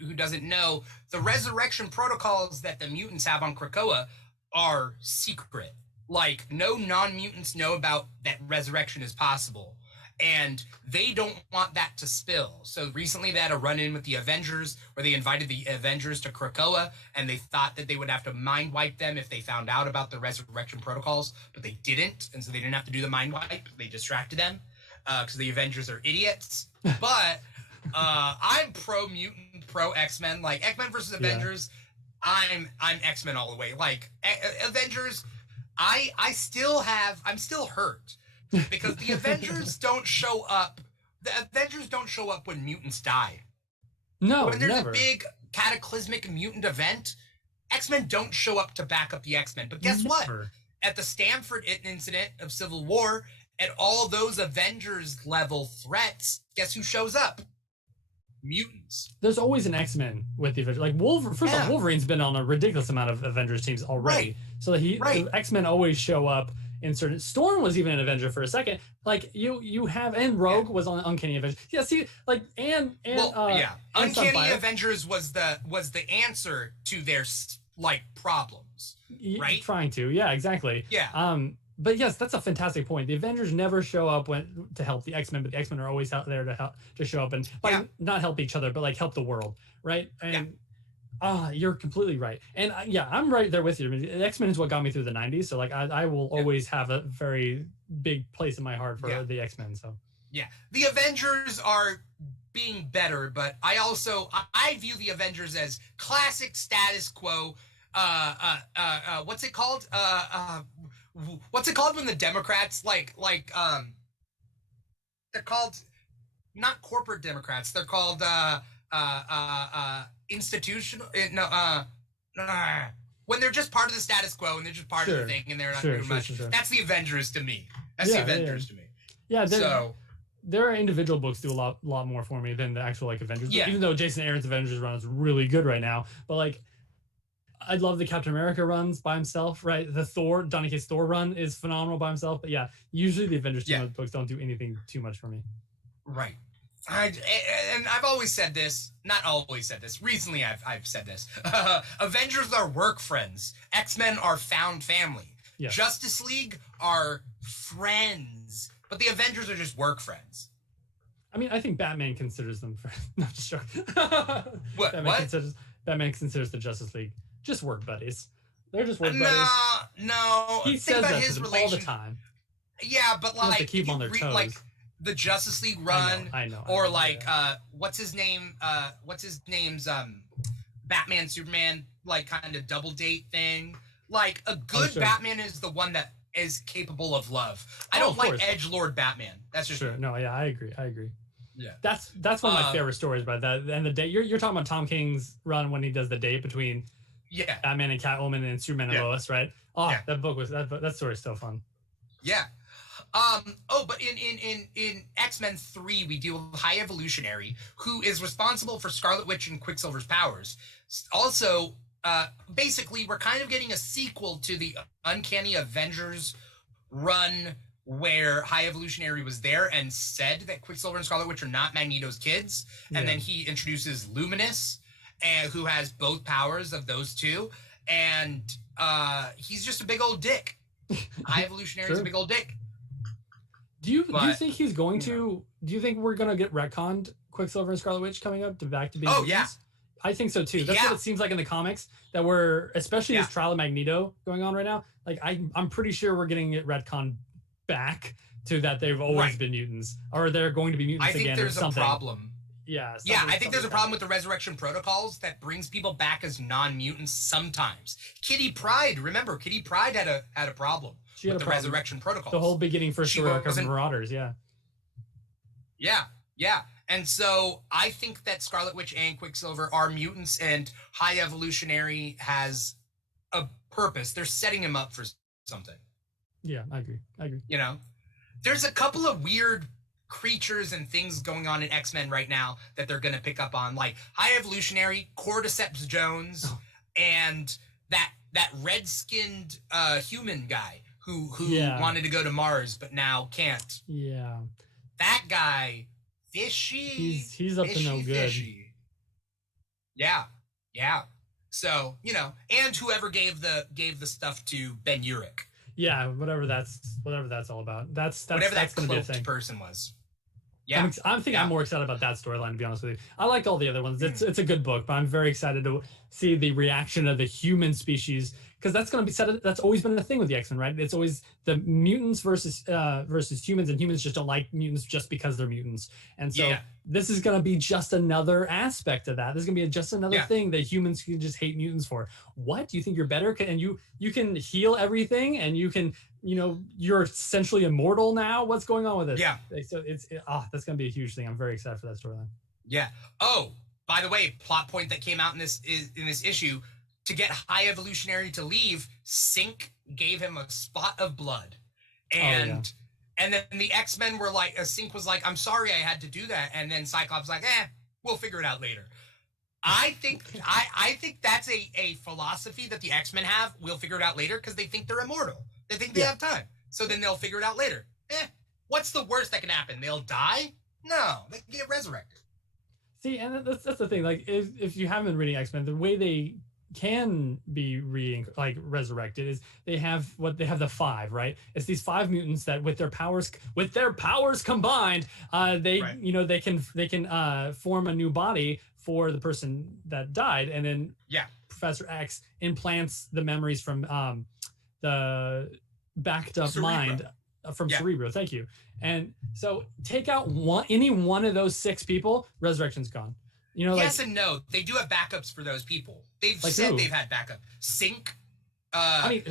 who doesn't know, the resurrection protocols that the mutants have on Krakoa are secret. Like no non-mutants know about that resurrection is possible. And they don't want that to spill. So recently they had a run-in with the Avengers where they invited the Avengers to Krakoa, and they thought that they would have to mind wipe them if they found out about the resurrection protocols, but they didn't. And so they didn't have to do the mind wipe. They distracted them because the Avengers are idiots. But I'm pro-mutant, pro-X-Men. Like X-Men versus Avengers, I'm X-Men all the way. Like Avengers, I'm still hurt. Because the Avengers don't show up. The Avengers don't show up when mutants die. No, when there's never. a big cataclysmic mutant event, X-Men don't show up to back up the X-Men. But guess what? At the Stanford incident of Civil War, at all those Avengers level threats, guess who shows up? Mutants. There's always an X-Men with the Avengers. Like First off, Wolverine's been on a ridiculous amount of Avengers teams already. So the X-Men always show up. In certain, Storm was even an Avenger for a second. Like you have, and Rogue was on Uncanny Avengers. Yeah, see, like Uncanny Avengers was the answer to their like problems, right? Trying to, yeah, exactly. Yeah. But yes, that's a fantastic point. The Avengers never show up to help the X-Men, but the X-Men are always out there to show up and not help each other, but like help the world, right? And you're completely right. And I'm right there with you. I mean, X-Men is what got me through the 90s. So like I will always have a very big place in my heart for the X-Men. So the Avengers are being better, but I view the Avengers as classic status quo. What's it called? What's it called when the Democrats they're called not corporate Democrats. They're called institutional when they're just part of the status quo and they're just part of the thing and they're not doing much. That's the Avengers to me. That's the Avengers to me. Yeah, there are individual books do a lot more for me than the actual like Avengers. Yeah. Even though Jason Aaron's Avengers run is really good right now, but like I love the Captain America runs by himself, right? The Thor, Donny Cates Thor run is phenomenal by himself. But yeah, usually the Avengers team up books don't do anything too much for me. Right. And I've always said this, not always said this, recently I've said this. Avengers are work friends. X-Men are found family. Yes. Justice League are friends. But the Avengers are just work friends. I mean, I think Batman considers them friends. No, just joking. What? Batman considers the Justice League just work buddies. They're just work buddies. No. He says that to them all the time. Yeah, but like, to keep them on their toes. Like the Justice League run, I know. Or like, what's his name? Batman, Superman, like kind of double date thing. Like a good Batman is the one that is capable of love. I don't like edgelord Batman. That's just sure. No, yeah, I agree. Yeah, that's one of my favorite stories about that. And the date you're talking about Tom King's run when he does the date between Batman and Catwoman and Superman and Lois, right? Oh, that book was that story is so fun. Yeah. But in X-Men 3, we deal with High Evolutionary, who is responsible for Scarlet Witch and Quicksilver's powers. Also, basically, we're kind of getting a sequel to the Uncanny Avengers run where High Evolutionary was there and said that Quicksilver and Scarlet Witch are not Magneto's kids. And then he introduces Luminous, who has both powers of those two. And he's just a big old dick. High Evolutionary is a big old dick. Do you think he's going to? Do you think we're going to get retconned Quicksilver and Scarlet Witch coming up back to being mutants? Yeah. I think so too. That's what it seems like in the comics, that we're, especially this trial of Magneto going on right now. Like I'm pretty sure we're getting it retconned back to that they've always been mutants, or they're going to be mutants again. I think there's a problem. Yeah. I think there's a problem with the Resurrection Protocols that brings people back as non-mutants sometimes. Kitty Pryde, remember, Kitty Pryde had a problem with the Resurrection Protocols. The whole beginning first story arc of Marauders, Yeah. And so I think that Scarlet Witch and Quicksilver are mutants, and High Evolutionary has a purpose. They're setting him up for something. Yeah, I agree. You know, there's a couple of weird creatures and things going on in X-Men right now that they're going to pick up on, like High Evolutionary, Cordyceps Jones, and that red-skinned human guy who wanted to go to Mars but now can't. Yeah. That guy, fishy. He's up to no good. Fishy. Yeah. So, you know, and whoever gave the stuff to Ben Urich. Yeah, whatever that's all about. That's whatever that's that gonna be a thing. person was. Yeah, I'm more excited about that storyline, to be honest with you. I like all the other ones. It's a good book, but I'm very excited to see the reaction of the human species, because that's going to be set. That's always been the thing with the X-Men, right? It's always the mutants versus humans, and humans just don't like mutants just because they're mutants. And so this is going to be just another aspect of that. This is going to be just another thing that humans can just hate mutants for. What? Do you think you're better? And you can heal everything, and you can, you're essentially immortal now. What's going on with it? Yeah. So that's going to be a huge thing. I'm very excited for that storyline. Yeah. Oh, by the way, plot point that came out in this issue. To get High Evolutionary to leave, Synch gave him a spot of blood. And then the X-Men were like, Synch was like, I'm sorry I had to do that. And then Cyclops was like, we'll figure it out later. I think that's a philosophy that the X-Men have. We'll figure it out later, because they think they're immortal. They think they have time. So then they'll figure it out later. What's the worst that can happen? They'll die? No, they can get resurrected. See, and that's the thing. Like, if you haven't been reading X-Men, the way they can be resurrected is they have the 5, right? It's these 5 mutants that with their powers combined, they can form a new body for the person that died, and then Professor X implants the memories from the backed up Cerebro. Mind from Cerebro. Thank you. And so take out any one of those 6 people, resurrection's gone. Yes and no. They do have backups for those people. They've said they've had backup. Synch.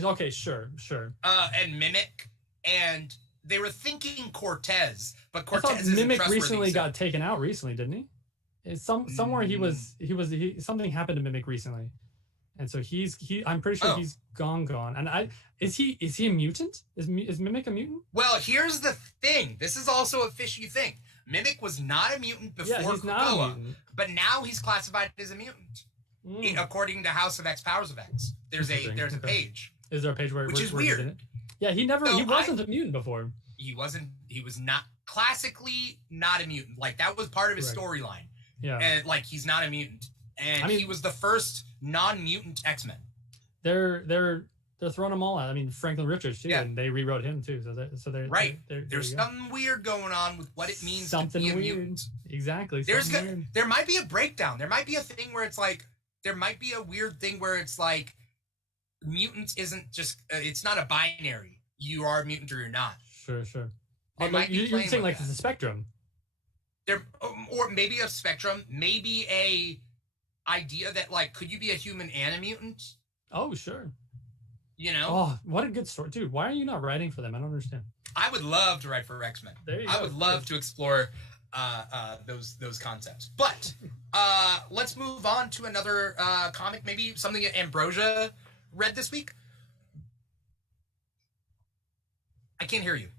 Okay, sure. And Mimic, and they were thinking Cortez, but Cortez Mimic recently got taken out recently, didn't he? Somewhere something happened to Mimic recently, and so I'm pretty sure he's gone. And is he a mutant? Is Mimic a mutant? Well, here's the thing. This is also a fishy thing. Mimic was not a mutant before Krakoa, but now he's classified as a mutant. according to House of X, Powers of X. There's a page. Is there a page where which is where weird? In it? Yeah, he wasn't a mutant before. He was not classically not a mutant. Like that was part of his storyline. Yeah, and like he's not a mutant, and he was the first non-mutant X-Men. They're throwing them all out. I mean, Franklin Richards too, and they rewrote him too. So they're right. There's something weird going on with what it means to be a mutant. Exactly. There might be a breakdown. There might be a thing where it's like there might be a weird thing where it's like mutants isn't just it's not a binary. You are a mutant or you're not. Sure. You're saying like it's a spectrum. There, or maybe a spectrum, maybe a idea that like could you be a human and a mutant? Oh, sure. You know? Oh, what a good story, dude! Why are you not writing for them? I don't understand. I would love to write for X-Men. I would love to explore those concepts. But let's move on to another comic, maybe something that Ambrosia read this week. I can't hear you.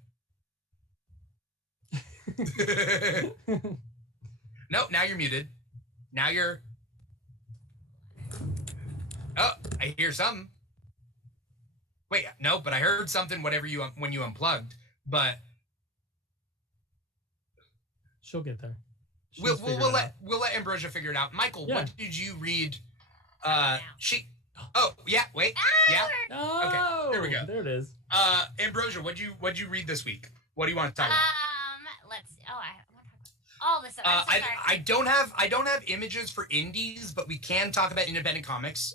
No, now you're muted. Now you're. Oh, I hear something. Wait, no, but I heard something. Whatever when you unplugged, but she'll get there. We'll let Ambrosia figure it out. Michael, what did you read? Oh yeah, wait, yeah. Oh, okay, there we go. There it is. Ambrosia, what'd you read this week? What do you want to talk about? Let's see. All this. I don't have images for indies, but we can talk about independent comics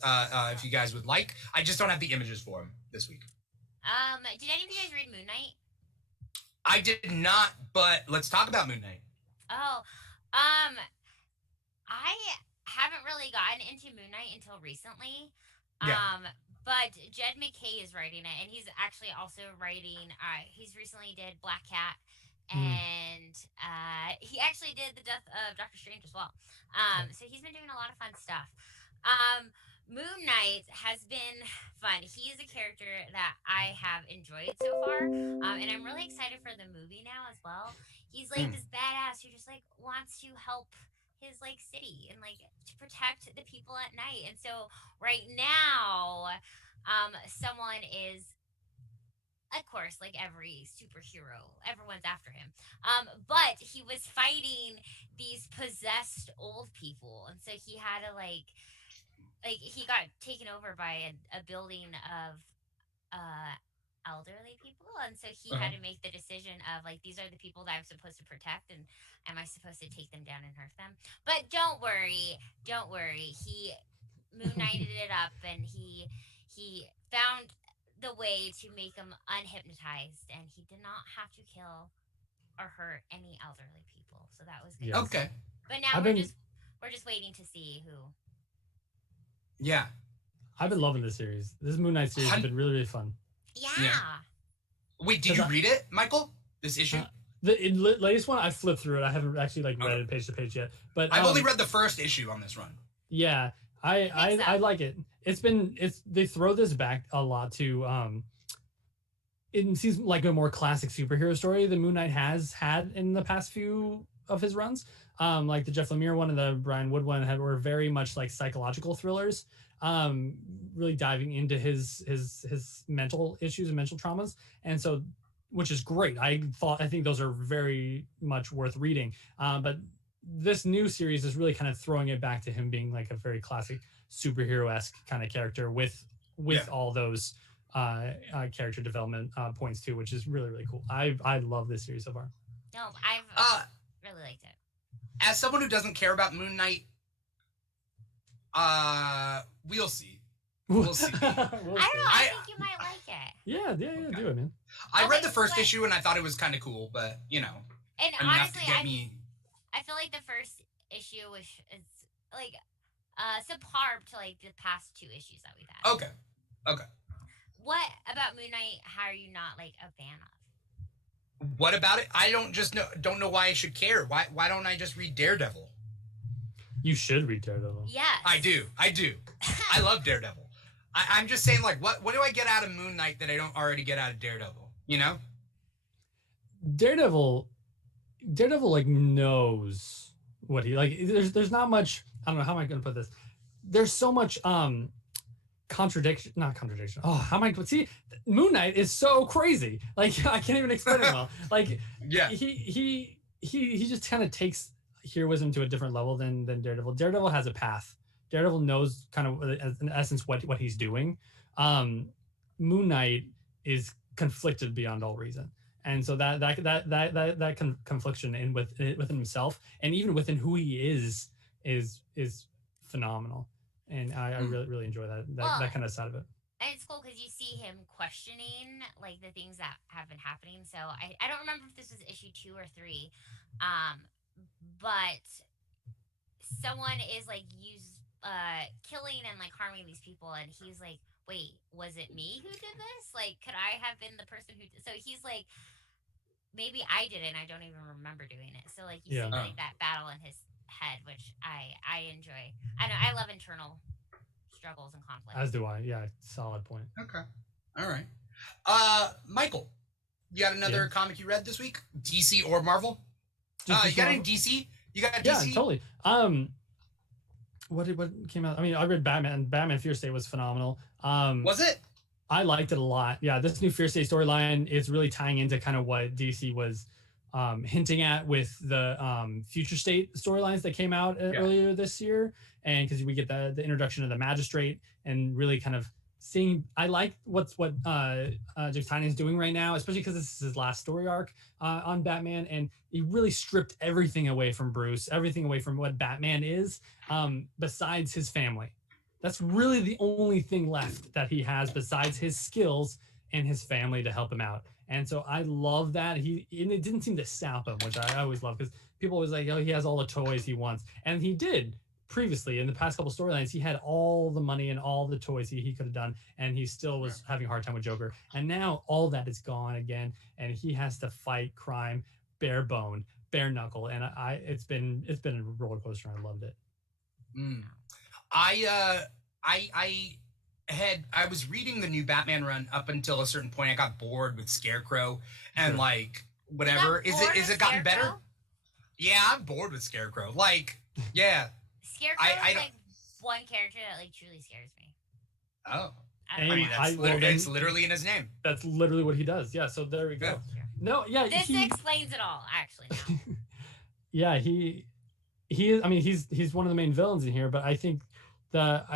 if you guys would like. I just don't have the images for them this week. Did any of you guys read Moon Knight? I did not, but let's talk about Moon Knight. Oh, I haven't really gotten into Moon Knight until recently. But Jed MacKay is writing it, and he's actually also writing. He's recently did Black Cat. And he actually did the Death of Doctor Strange as well. So he's been doing a lot of fun stuff. Moon Knight has been fun. He is a character that I have enjoyed so far. And I'm really excited for the movie now as well. He's like this badass who just like wants to help his like city and like to protect the people at night. And so right now, someone is, of course, like every superhero, everyone's after him. But he was fighting these possessed old people, and so he had to like he got taken over by a building of elderly people, and so he had to make the decision of like, these are the people that I'm supposed to protect, and am I supposed to take them down and hurt them? But don't worry, he Moon Knighted it up, and he found the way to make him unhypnotized, and he did not have to kill or hurt any elderly people, so that was good. Yeah. Okay. But now we're just waiting to see who. Yeah, I've been loving this series. This Moon Knight series has been really, really fun. Yeah. Wait, did you read it, Michael? This issue? The latest one, I flipped through it. I haven't actually read it page to page yet. But I've only read the first issue on this run. Yeah, I like it. They throw this back a lot to it seems like a more classic superhero story than Moon Knight has had in the past few of his runs. Like the Jeff Lemire one and the Brian Wood one were very much like psychological thrillers, really diving into his mental issues and mental traumas. And so, which is great. I think those are very much worth reading. But this new series is really kind of throwing it back to him being like a very classic superhero-esque kind of character with all those character development points too, which is really, really cool. I love this series so far. No, I've really liked it. As someone who doesn't care about Moon Knight, we'll see. We'll see. I don't know. I think you might like it. Yeah, okay. Do it, man. I read the first issue and I thought it was kind of cool, but you know, and honestly, I feel like the first issue is like subpar to like the past two issues that we've had. Okay. What about Moon Knight? How are you not like a fan of? What about it? I don't know why I should care. Why don't I just read Daredevil? You should read Daredevil. Yes. I do. I love Daredevil. I'm just saying, like, what do I get out of Moon Knight that I don't already get out of Daredevil? You know? Daredevil like knows what he like. There's not much. I don't know how am I going to put this. there's so much not contradiction. Oh, how am I? See, Moon Knight is so crazy. Like I can't even explain it well. Like yeah, he just kind of takes heroism to a different level than Daredevil. Daredevil has a path. Daredevil knows kind of in essence what he's doing. Moon Knight is conflicted beyond all reason, and so that confliction within himself and even within who he is phenomenal. And I really enjoy that kind of side of it. And it's cool because you see him questioning like the things that have been happening. So I don't remember if this was issue 2 or 3, but someone is like killing and like harming these people, and he's like, wait, was it me who did this? Like, could I have been the person who did? So he's like, maybe I did it and I don't even remember doing it. So like you see like that battle in his head, which I enjoy. I know I love internal struggles and conflicts. As do I. Yeah, solid point. Okay. All right. Michael, you got another comic you read this week? DC or Marvel? You got any DC? You got DC? Yeah, totally. What came out? I mean, I read Batman. Batman Fear State was phenomenal. Was it? I liked it a lot. Yeah, this new Fear State storyline is really tying into kind of what DC was hinting at with the Future State storylines that came out earlier this year, and because we get the introduction of the Magistrate and really kind of seeing. I like what Jack Tynion is doing right now, especially because this is his last story arc on Batman, and he really stripped everything away from Bruce, everything away from what Batman is, besides his family. That's really the only thing left that he has besides his skills and his family to help him out. And so I love that. And it didn't seem to sap him, which I always love, because people always like, oh, he has all the toys he wants. And he did previously in the past couple storylines. He had all the money and all the toys he could have done, and he still was having a hard time with Joker. And now all that is gone again, and he has to fight crime bare boned, bare knuckle. And it's been a roller coaster. I loved it. I was reading the new Batman run up until a certain point. I got bored with Scarecrow and like whatever. Is it gotten better? Yeah, I'm bored with Scarecrow. Like, yeah. Scarecrow is like one character that like truly scares me. Oh. I mean, it's literally in his name. That's literally what he does. Yeah, so there we go. Yeah. No, yeah. This explains it all, actually. Now. Yeah, he is. I mean, he's one of the main villains in here, but I think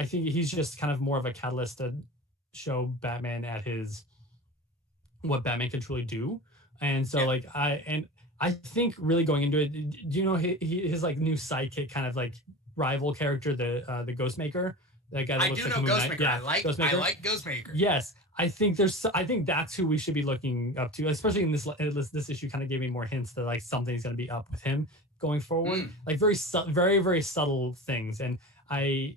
he's just kind of more of a catalyst to show Batman at what Batman can truly do. And so I think really going into it, do you know his like new sidekick kind of like rival character, the Ghostmaker? That guy that I looks do like know Ghostmaker. Yeah, I like Ghostmaker. Yes. I think that's who we should be looking up to, especially in this issue. Kind of gave me more hints that like something's going to be up with him going forward, like very very subtle things. And I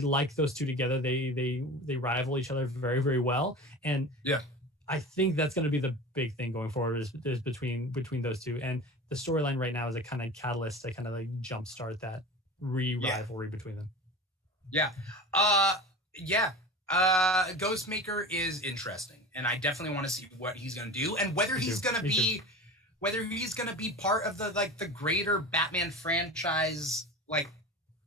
like those two together. They rival each other very, very well. And yeah, I think that's going to be the big thing going forward is between those two. And the storyline right now is a kind of catalyst to kind of like jumpstart that rivalry between them. Yeah. Ghostmaker is interesting, and I definitely want to see what he's going to do and whether he's going to be part of the greater Batman franchise like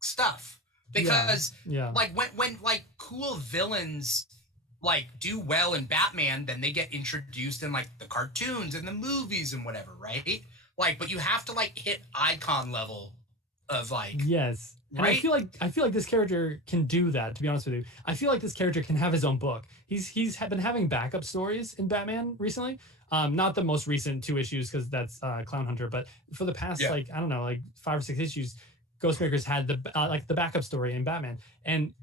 stuff. Because like when like cool villains like do well in Batman, then they get introduced in like the cartoons and the movies and whatever, right? Like, but you have to like hit icon level of like yes. And right? I feel like this character can do that, to be honest with you. I feel like this character can have his own book. He's been having backup stories in Batman recently. Not the most recent 2 issues because that's Clown Hunter, but for the past like I don't know, like 5 or 6 issues, Ghostmaker's had the backup story in Batman, and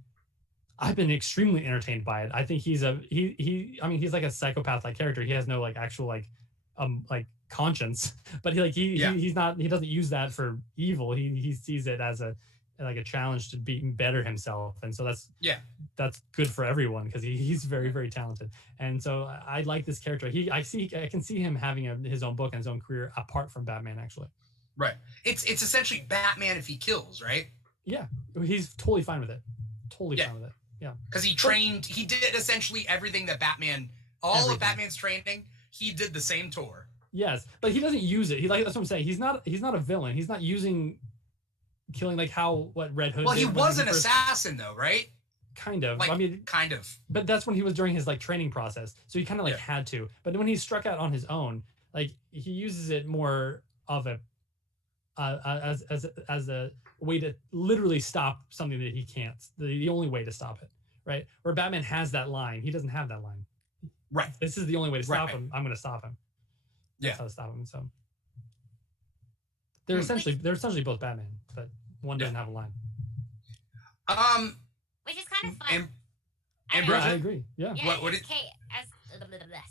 I've been extremely entertained by it. I think he's like a psychopath like character. He has no like actual like conscience, but he doesn't use that for evil. He sees it as a challenge to better himself, and so that's good for everyone because he's very, very talented. And so I like this character. I can see him having his own book and his own career apart from Batman actually. Right. It's essentially Batman if he kills, right? Yeah. He's totally fine with it. Fine with it. Yeah. Because he did essentially everything that Batman, of Batman's training, he did the same tour. Yes. But he doesn't use it. That's what I'm saying. He's not a villain. He's not using killing like how what Red Hood. Well, he did when was an first- assassin though, right? Kind of. Like, I mean, kind of. but that's when he was during his like training process, so he kind of like Yeah. had to. But when he struck out on his own, like he uses it more of a as a way to literally stop something that he can't. The only way to stop it, right? Where Batman has that line, he doesn't have that line. Right. This is the only way to stop Right. him. I'm going to stop him. Yeah. That's how to stop him. So they're essentially both Batman, but one doesn't have a line. Which is kind of fun. And I Bridget? I agree. Yeah. Yeah, What it's it- Kate,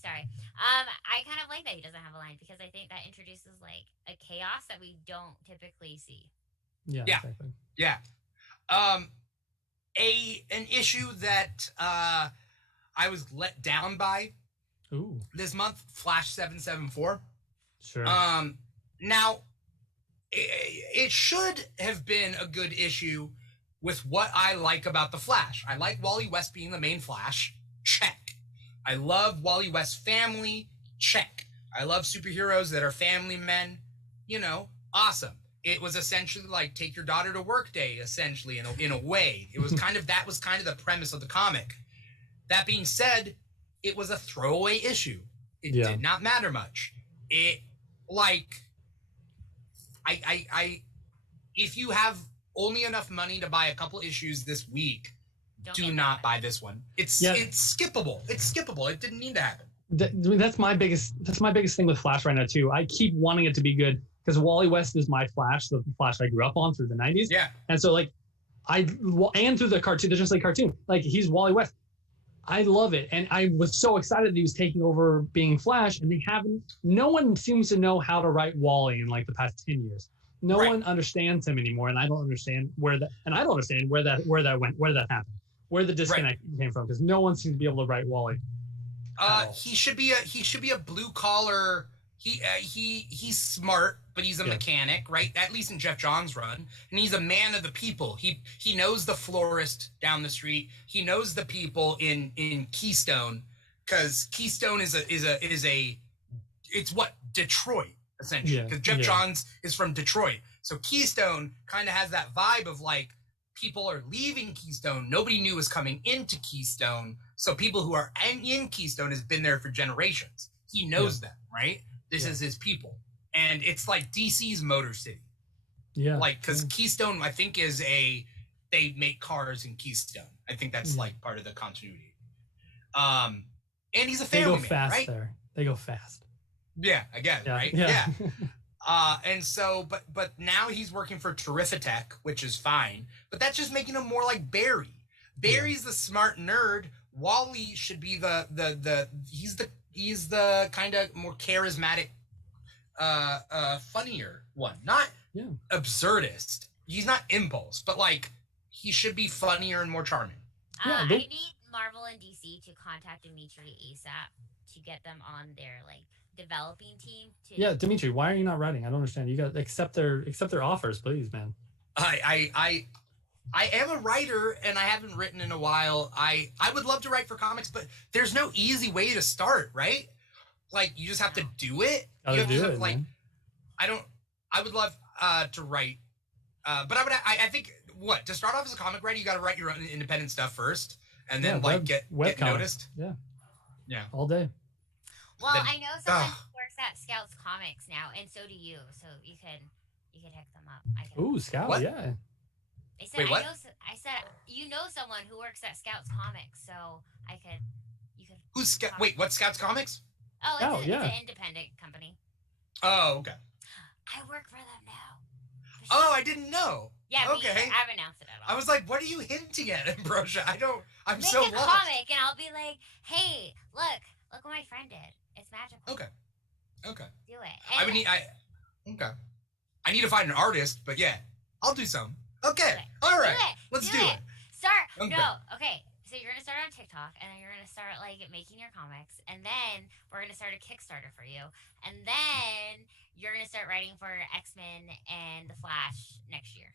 sorry. I kind of like that he doesn't have a line because I think that introduces like a chaos that we don't typically see. Yeah. Yeah. Exactly. Yeah. An issue that I was let down by Ooh. this month, Flash 774. Sure. Now, it should have been a good issue with what I like about the Flash. I like Wally West being the main Flash. Check. I love Wally West's family. Check. I love superheroes that are family men. You know, awesome. It was essentially like take your daughter to work day, essentially, in a way. It was that was kind of the premise of the comic. That being said, it was a throwaway issue. It did not matter much. It like I if you have only enough money to buy a couple issues this week, do not buy this one. It's skippable. It's skippable. It didn't need to happen. That's my biggest thing with Flash right now too. I keep wanting it to be good because Wally West is my Flash, the Flash I grew up on through the 90s. Yeah. And so like and through the cartoon, the Justice League cartoon, like he's Wally West. I love it. And I was so excited that he was taking over being Flash, and no one seems to know how to write Wally in like the past 10 years. No one understands him anymore. And I don't understand where that went, where that happened, where the disconnect came from. Because no one seems to be able to write Wally. He should be a blue collar. He's smart, but he's a mechanic, right? At least in Jeff Johns' run, and he's a man of the people. He knows the florist down the street. He knows the people in Keystone, because Keystone is Detroit essentially. Because Jeff Johns is from Detroit, so Keystone kind of has that vibe of like people are leaving Keystone. Nobody new is coming into Keystone, so people who are in Keystone has been there for generations. He knows them, right? This is his people. And it's like DC's Motor City. Yeah. Like, because Keystone, I think, they make cars in Keystone. I think that's like part of the continuity. And he's a family man, fast right? there. They go fast. Yeah, I guess, right? Yeah. And so, but now he's working for Terrifitech, which is fine. But that's just making him more like Barry. Barry's the smart nerd. Wally should be he's the kind of more charismatic, funnier one. Not absurdist. He's not Impulse, but like he should be funnier and more charming. I need Marvel and DC to contact Dimitri ASAP to get them on their like developing team. Yeah, Dimitri, why are you not writing? I don't understand. You got to accept their offers, please, man. I am a writer, and I haven't written in a while. I would love to write for comics, but there's no easy way to start, right? Like, you just have to do it. I would love to write, but I think to start off as a comic writer, you got to write your own independent stuff first, and then get noticed. Yeah, all day. Well, I know someone who works at Scouts Comics now, and so do you. So you could hook them up. Ooh, Scout, what? yeah. I said, wait, what? I said, you know someone who works at Scouts Comics, so you could. Who's Scout? Wait, what Scouts Comics? Oh, it's an independent company. Oh, okay. I work for them now. Oh, I didn't know. Yeah, okay. I've announced it at all. I was like, what are you hinting at, Ambrosia? I'm Make so a lost. comic, and I'll be like, hey, look what my friend did. It's magical. Okay. Do it. Okay. I need to find an artist, but yeah, I'll do some. Okay. All right. Let's do it. Start. Okay. No. Okay. So you're gonna start on TikTok, and then you're gonna start like making your comics, and then we're gonna start a Kickstarter for you, and then you're gonna start writing for X-Men and the Flash next year.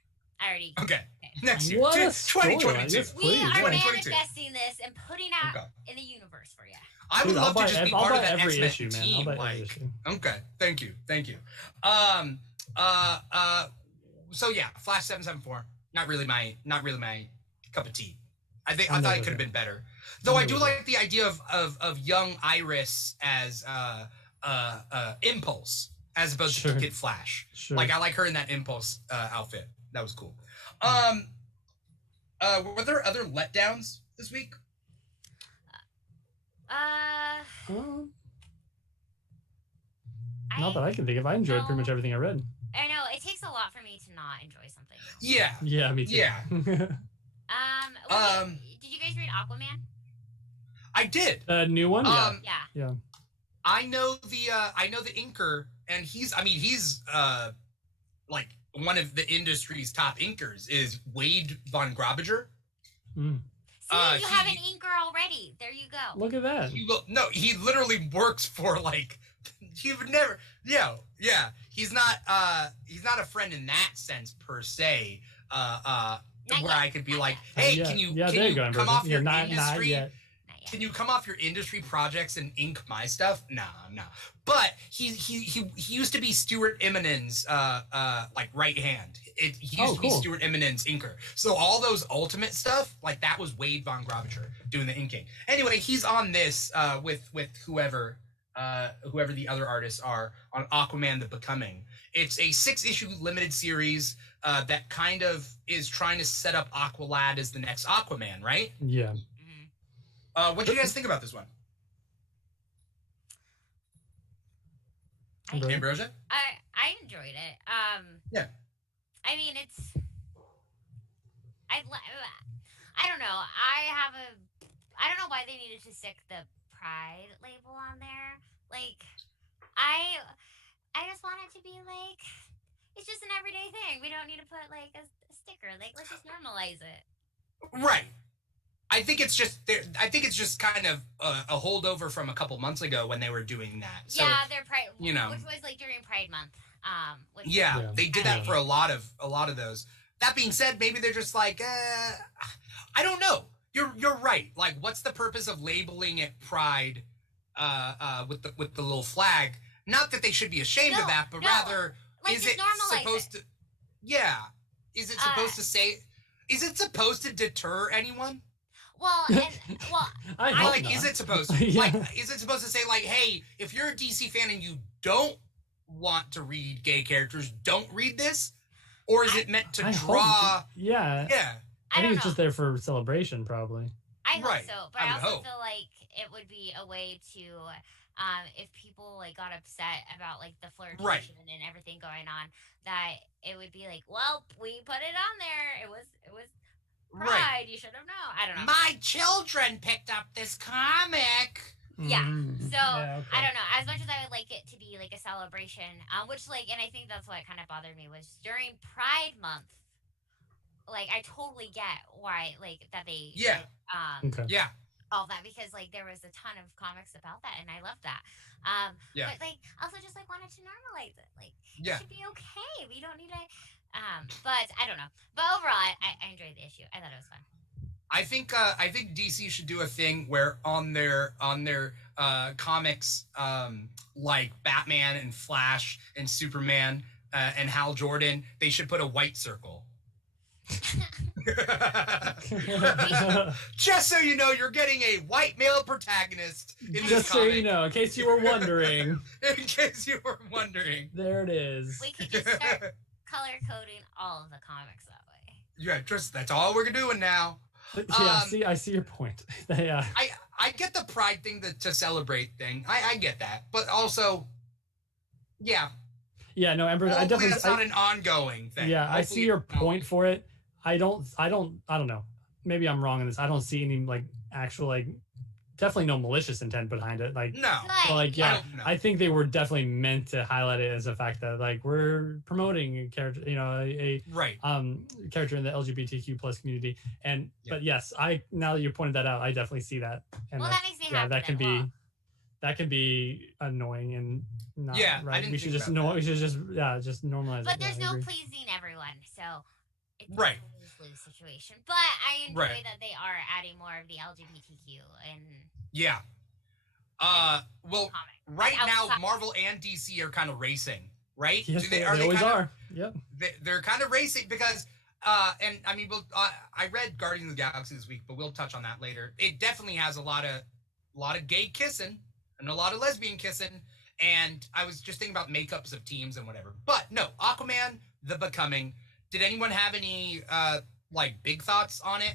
Okay. Next year. What a 2022. We are 2022. manifesting this and putting out in the universe for you. I would love to just be part of that every X-Men issue, man. team. I'll buy every issue. Okay. Thank you. So yeah, Flash 774. Not really my cup of tea. I thought it could have been better. Though I do like the idea of young Iris as Impulse as opposed to Kid Flash. Sure. Like I like her in that Impulse outfit. That was cool. Were there other letdowns this week? Not that I can think of. I enjoyed pretty much everything I read. I know it takes a lot for me to not enjoy something. Yeah. Yeah, me too. Yeah. Did you guys read Aquaman? I did. The new one. Yeah. Yeah. I know the inker, and he's like one of the industry's top inkers is Wade von Grawbadger. Mm. See, you have an inker already. There you go. Look at that. He literally works for like. He would never. Yeah. He's not a friend in that sense per se. Where I could be like, hey, can you come off your industry? Can you come off your industry projects and ink my stuff? No. But he used to be Stuart Eminem's like right hand. He used to be Stuart Eminem's inker. So all those Ultimate stuff, like that was Wade von Grawbadger doing the inking. Anyway, he's on this with whoever the other artists are on Aquaman: The Becoming. It's a 6-issue limited series that kind of is trying to set up Aqualad as the next Aquaman, right? Yeah. What do you guys think about this one? Ambrosia? I enjoyed it. Yeah. I mean, I don't know. I don't know why they needed to stick the Pride label on there. Like, I just want it to be like, it's just an everyday thing. We don't need to put like a sticker. Like, let's just normalize it. Right. I think it's just kind of a holdover from a couple months ago when they were doing that. So, yeah, their Pride, which was like during Pride Month. They did that for a lot of those. That being said, maybe they're just like, I don't know. You're right. Like, what's the purpose of labeling it Pride with the little flag? Not that they should be ashamed of that, but rather, like, is it supposed to? Yeah. Is it supposed to say? Is it supposed to deter anyone? Well, I hope not. Is it supposed to? Like, is it supposed to say like, hey, if you're a DC fan and you don't want to read gay characters, don't read this? Or is it meant to draw? Yeah. I think it's just there for celebration, probably. I hope so, but I also feel like it would be a way to, if people like got upset about like the flirtation and everything going on, that it would be like, well, we put it on there. It was Pride. You should have known. I don't know. My children picked up this comic. Yeah. So I don't know. As much as I would like it to be like a celebration, which like, and I think that's what kind of bothered me was during Pride Month. Like, I totally get why like that they all that, because like there was a ton of comics about that and I love that. But like also just like wanted to normalize it. Like it should be okay. We don't need to. But I don't know. But overall, I enjoyed the issue. I thought it was fun. I think DC should do a thing where on their comics, like Batman and Flash and Superman and Hal Jordan, they should put a white circle. Just so you know, you're getting a white male protagonist in this Just comic. so you know, in case you were wondering. There it is. We could just start color coding all of the comics that way. Yeah, that's all we're doing now. Yeah, I see your point. Yeah. I get the Pride thing, to celebrate thing. I get that, but also, yeah. Yeah, no, Amber. I definitely. That's not an ongoing thing. Yeah, hopefully I see your point for it. I don't know. Maybe I'm wrong in this. I don't see any like actual like. Definitely no malicious intent behind it. Like no. So, like I think they were definitely meant to highlight it as a fact that like we're promoting a character, a character in the LGBTQ plus community. And but yes, now that you pointed that out, I definitely see that. And that makes me happy. That can be annoying and not right. We should just just normalize it. But there's no pleasing everyone, so it's a lose situation. But I enjoy that they are adding more of the LGBTQ and well, right now Marvel and DC are kind of racing right? Yes, they they always kind of, are. Yep. they're kind of racing because and I mean, I read Guardians of the Galaxy this week, but we'll touch on that later. It definitely has a lot of gay kissing and a lot of lesbian kissing. And I was just thinking about makeups of teams and whatever. But no, Aquaman, The Becoming. Did anyone have any like big thoughts on it?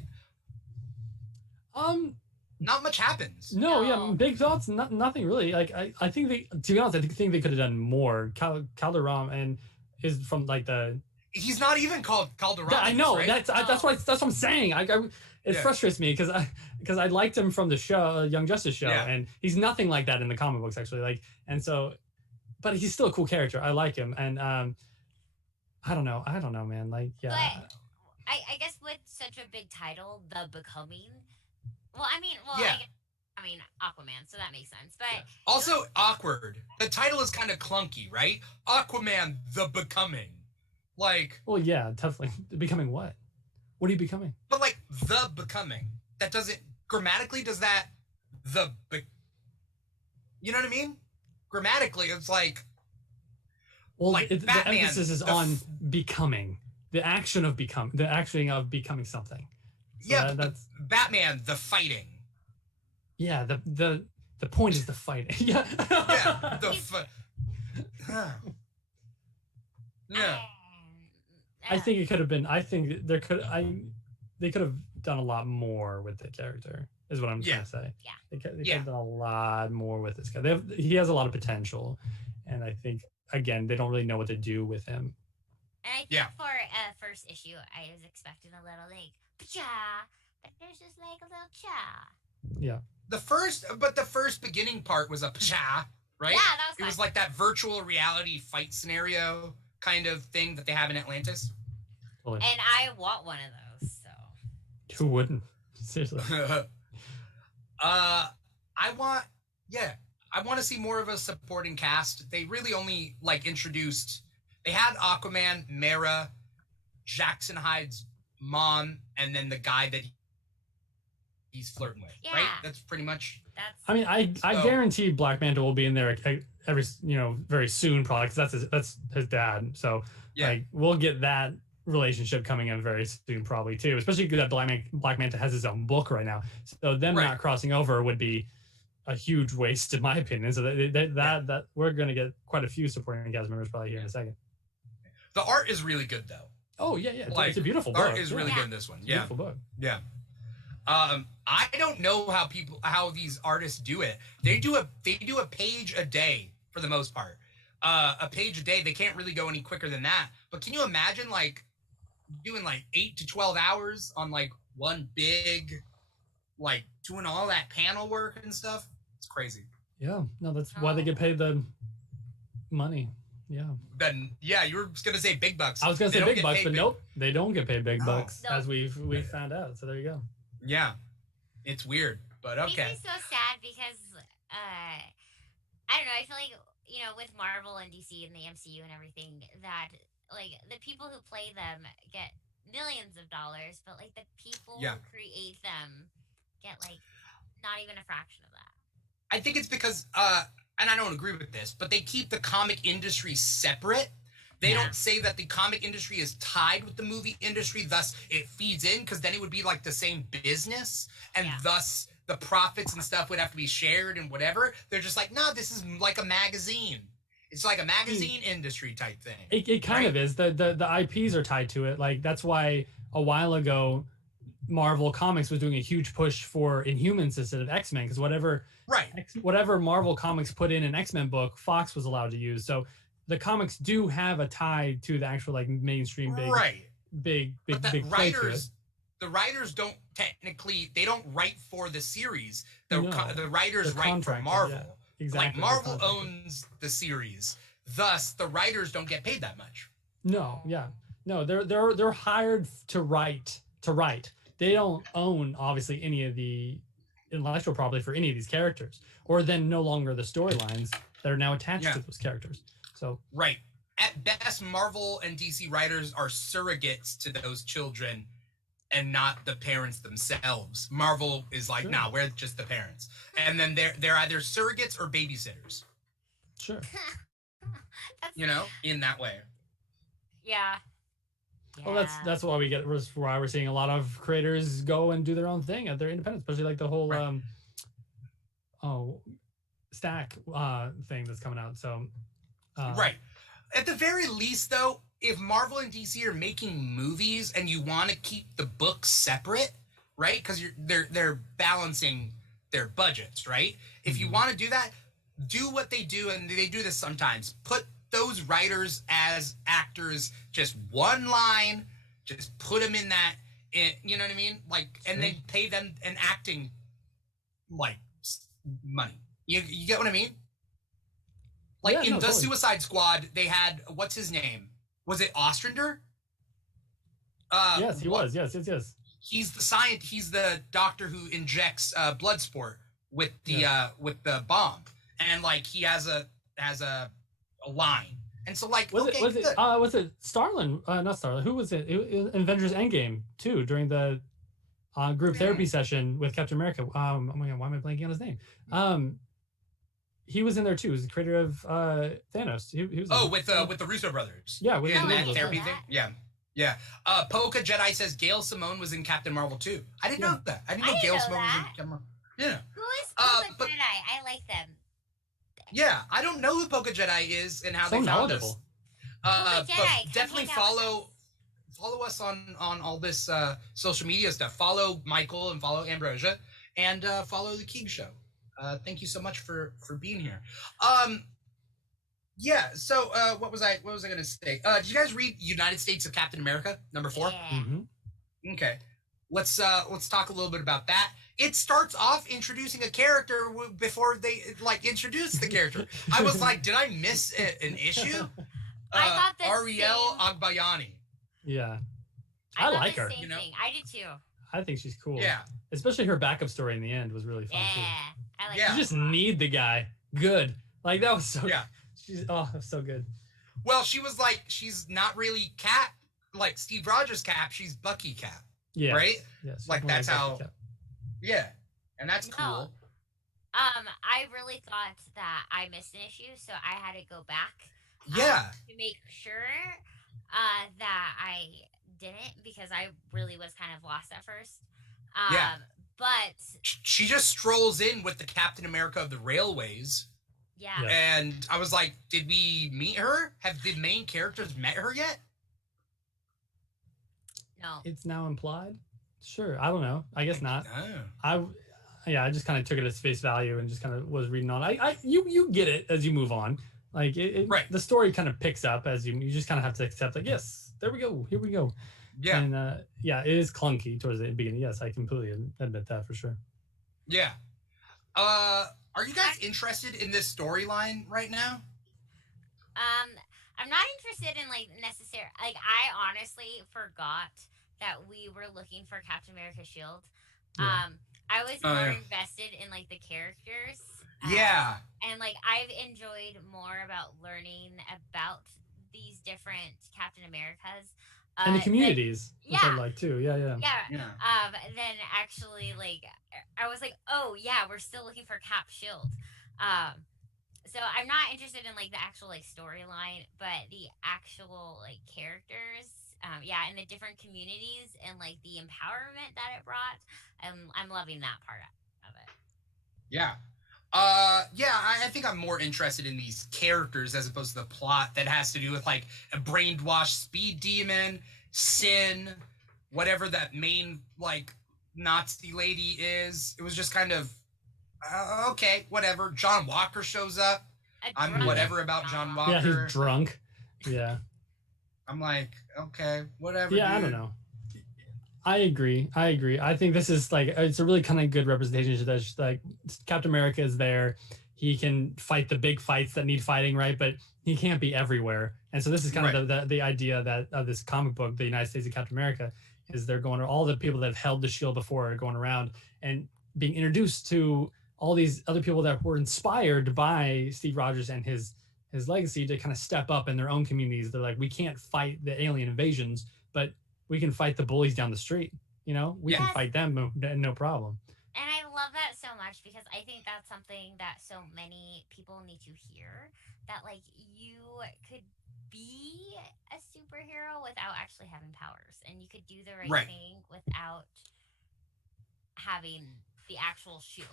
Not much happens. No, yeah, big thoughts. Nothing really. Like I think to be honest, I think they could have done more. Calderon and is from like the. He's not even called Calderon. I know. Right? That's what I'm saying. It frustrates me because I liked him from the show, Young Justice show, and he's nothing like that in the comic books actually. Like, and so, but he's still a cool character. I like him, and I don't know, man. Like, yeah. But I guess with such a big title, The Becoming. Well, I mean, I mean Aquaman, so that makes sense. But also awkward. The title is kind of clunky, right? Aquaman, The Becoming. Like, well, yeah, definitely. Becoming what? What are you becoming? But like The Becoming, that doesn't grammatically. Does that you know what I mean? Grammatically, it's like. Well, like the emphasis is on becoming, the action of becoming something. So yeah, that's Batman, the fighting. Yeah, the point is the fighting. Yeah. Yeah. I think it could have been. I think they could have done a lot more with the character. Is what I'm trying to say. Yeah. They could have done a lot more with this guy. He has a lot of potential, and I think again they don't really know what to do with him. And I think for a first issue, I was expecting a little like cha, but there's just like a little cha. Yeah. The first beginning part was a cha, right? Yeah, that was. It was like that virtual reality fight scenario kind of thing that they have in Atlantis. And I want one of those. So. Who wouldn't? Seriously. I want to see more of a supporting cast. They really only introduced. They had Aquaman, Mera, Jackson Hyde's mom, and then the guy that he's flirting with. Yeah. Right. That's pretty much. I mean, I guarantee Black Manta will be in there very soon, probably, because that's his dad. So we'll get that relationship coming in very soon, probably too. Especially that Black Manta has his own book right now, so them not crossing over would be a huge waste, in my opinion. So that we're going to get quite a few supporting cast members probably here in a second. The art is really good though. Oh yeah. It's a beautiful book. Art is really good in this one. Yeah. Beautiful book. Yeah. I don't know how these artists do it. They do a page a day for the most part. A page a day. They can't really go any quicker than that. But can you imagine doing 8 to 12 hours on one big, doing all that panel work and stuff? It's crazy. Yeah. No, that's why they get paid the money. Yeah. Then you were gonna say big bucks. I was gonna say big bucks, but nope, they don't get paid big bucks, as we've found out. So there you go. Yeah, it's weird, but okay. It makes me so sad because I don't know. I feel like with Marvel and DC and the MCU and everything that the people who play them get millions of dollars, but the people who create them get not even a fraction of that. I think it's because and I don't agree with this, but they keep the comic industry separate. They don't say that the comic industry is tied with the movie industry, thus it feeds in, because then it would be the same business, and thus the profits and stuff would have to be shared and whatever. They're just no, this is like a magazine. It's like a magazine industry type thing. It kind of is. The IPs are tied to it. That's why a while ago Marvel Comics was doing a huge push for Inhumans instead of X-Men, because whatever Marvel Comics put in an X-Men book, Fox was allowed to use. So the comics do have a tie to the actual mainstream big writers. The writers don't write for the series. The writers write for Marvel. Yeah, exactly. Marvel owns the series, thus the writers don't get paid that much. No, they're hired to write. They don't own obviously any of the intellectual property for any of these characters, or then no longer the storylines that are now attached to those characters. So at best, Marvel and DC writers are surrogates to those children, and not the parents themselves. Marvel is nah, we're just the parents, and then they're either surrogates or babysitters. Sure. In that way. Yeah. Well, that's why why we're seeing a lot of creators go and do their own thing at their independent, especially like the whole stack thing that's coming out. So right. At the very least, though, if Marvel and DC are making movies and you want to keep the books separate, right? Because they're balancing their budgets, right? If you want to do that, do what they do, and they do this sometimes. Put those writers as actors, just one line, just put them in that, you know what I mean? Like, and then pay them an acting, like, money. You get what I mean? Like, totally. Suicide Squad, they had, what's his name? Was it Ostrander? Yes, he was. Yes. He's the doctor who injects Bloodsport with the bomb. And, like, he has a line. And so, like, was it Starlin? Not Starlin. Who was it? It Avengers Endgame, too, during the group therapy session with Captain America. Oh my God, why am I blanking on his name? He was in there too. He was the creator of Thanos. He was with the Russo brothers. Yeah, with the therapy thing. Yeah. Polka Jedi says Gail Simone was in Captain Marvel too. I didn't know that. I didn't know Gail Simone was in Captain Marvel. Yeah. Who is Polka Jedi? I like them. Yeah, I don't know who Polka Jedi is and how they found us. But definitely follow us on all this social media stuff. Follow Michael and follow Ambrosia and follow the Keeg Show. Thank you so much for being here. So what was I gonna say? Did you guys read United States of Captain America #4? Yeah. Mm-hmm. Okay. Let's talk a little bit about that. It starts off introducing a character before they introduce the character. I was like, did I miss an issue? I thought the Ariel Agbayani. Yeah. I like her. Same thing. I did too. I think she's cool. Yeah. Especially her backup story in the end was really fun too. I like You just need the guy. Good. Like that was so Yeah. That was so good. Well, she was like, she's not really Cap, like Steve Rogers Cap, she's Bucky Cap. Yeah. Right? Yes. Like that's how Yeah. And that's cool. I really thought that I missed an issue, so I had to go back. To make sure that I didn't, because I really was kind of lost at first. But she just strolls in with the Captain America of the Railways. Yeah. And I was like, did we meet her? Have the main characters met her yet? No. It's now implied? Sure. I don't know. I guess not. No. I just kind of took it as face value and just kind of was reading on. You get it as you move on. Like the story kind of picks up as you just kind of have to accept, like, yes, there we go. Here we go. Yeah. And it is clunky towards the beginning. Yes, I completely admit that for sure. Yeah. Are you guys interested in this storyline right now? I'm not interested in necessary. I honestly forgot that we were looking for Captain America Shield. Yeah. I was more invested in the characters. And I've enjoyed more about learning about these different Captain Americas. And the communities, which I like too. Yeah. Then actually, I was like, oh yeah, we're still looking for Cap Shield. So I'm not interested in the actual storyline, but the actual characters. And the different communities and the empowerment that it brought. I'm loving that part of it. Yeah. I think I'm more interested in these characters as opposed to the plot that has to do with a brainwashed speed demon, Sin, whatever that main Nazi lady is. It was just kind of okay, whatever. John Walker shows up. I'm whatever about John Walker. Yeah, he's drunk. Yeah. I'm like, okay, whatever. Yeah, dude. I don't know. I agree. I think this is it's a really kind of good representation that Captain America is there. He can fight the big fights that need fighting, right? But he can't be everywhere. And so this is kind of the idea that of this comic book, the United States of Captain America, is they're going to all the people that have held the shield before are going around and being introduced to all these other people that were inspired by Steve Rogers and his legacy to kind of step up in their own communities. They're like, we can't fight the alien invasions, but we can fight the bullies down the street. We can fight them, no problem. And I love that so much. much because I think that's something that so many people need to hear. That like you could be a superhero without actually having powers, and you could do the right Right. thing without having the actual shield.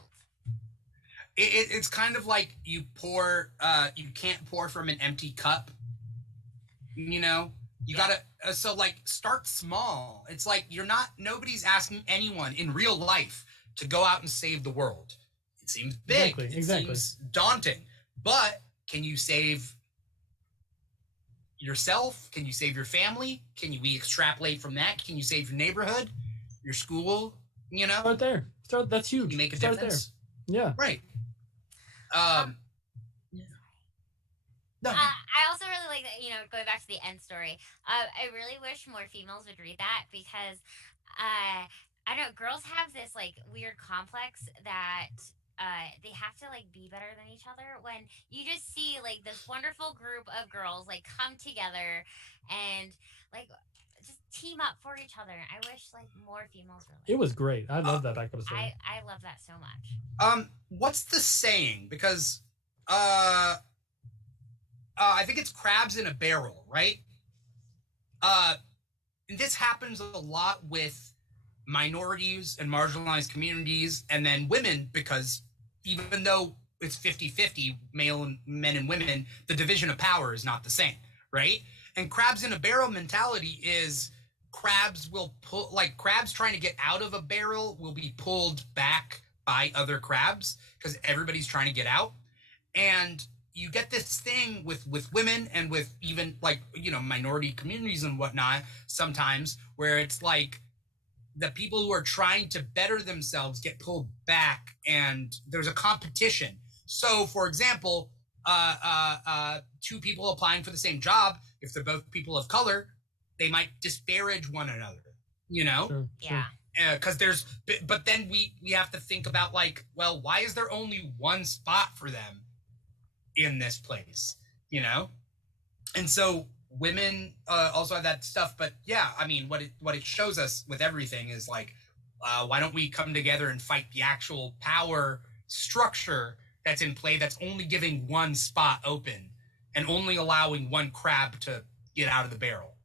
It's kind of like you can't pour from an empty cup. You know, you gotta so like start small. It's like nobody's asking anyone in real life to go out and save the world. It seems big. Exactly, It exactly. seems daunting. But can you save yourself? Can you save your family? Can we extrapolate from that? Can you save your neighborhood, your school? You know, Start there. That's huge. you make a Start difference. there. Yeah. Right. No. I also really like that, going back to the end story. I really wish more females would read that because, I don't know, girls have this like weird complex that they have to like be better than each other when you just see like this wonderful group of girls like come together and like just team up for each other. I wish like more females were like It was great. I love that backup story. I love that so much. What's the saying? Because I think it's crabs in a barrel, right? And this happens a lot with minorities and marginalized communities, and then women, because even though it's 50-50, men and women, the division of power is not the same, right? And crabs in a barrel mentality is crabs trying to get out of a barrel will be pulled back by other crabs because everybody's trying to get out. And you get this thing with women and with even like, minority communities and whatnot sometimes where it's like the people who are trying to better themselves get pulled back and there's a competition. So for example, two people applying for the same job, if they're both people of color, they might disparage one another, Sure. Yeah. because but then we have to think about like, well, why is there only one spot for them in this place, and so women also have that stuff. But yeah, I mean, what it shows us with everything is like, why don't we come together and fight the actual power structure that's in play, that's only giving one spot open and only allowing one crab to get out of the barrel,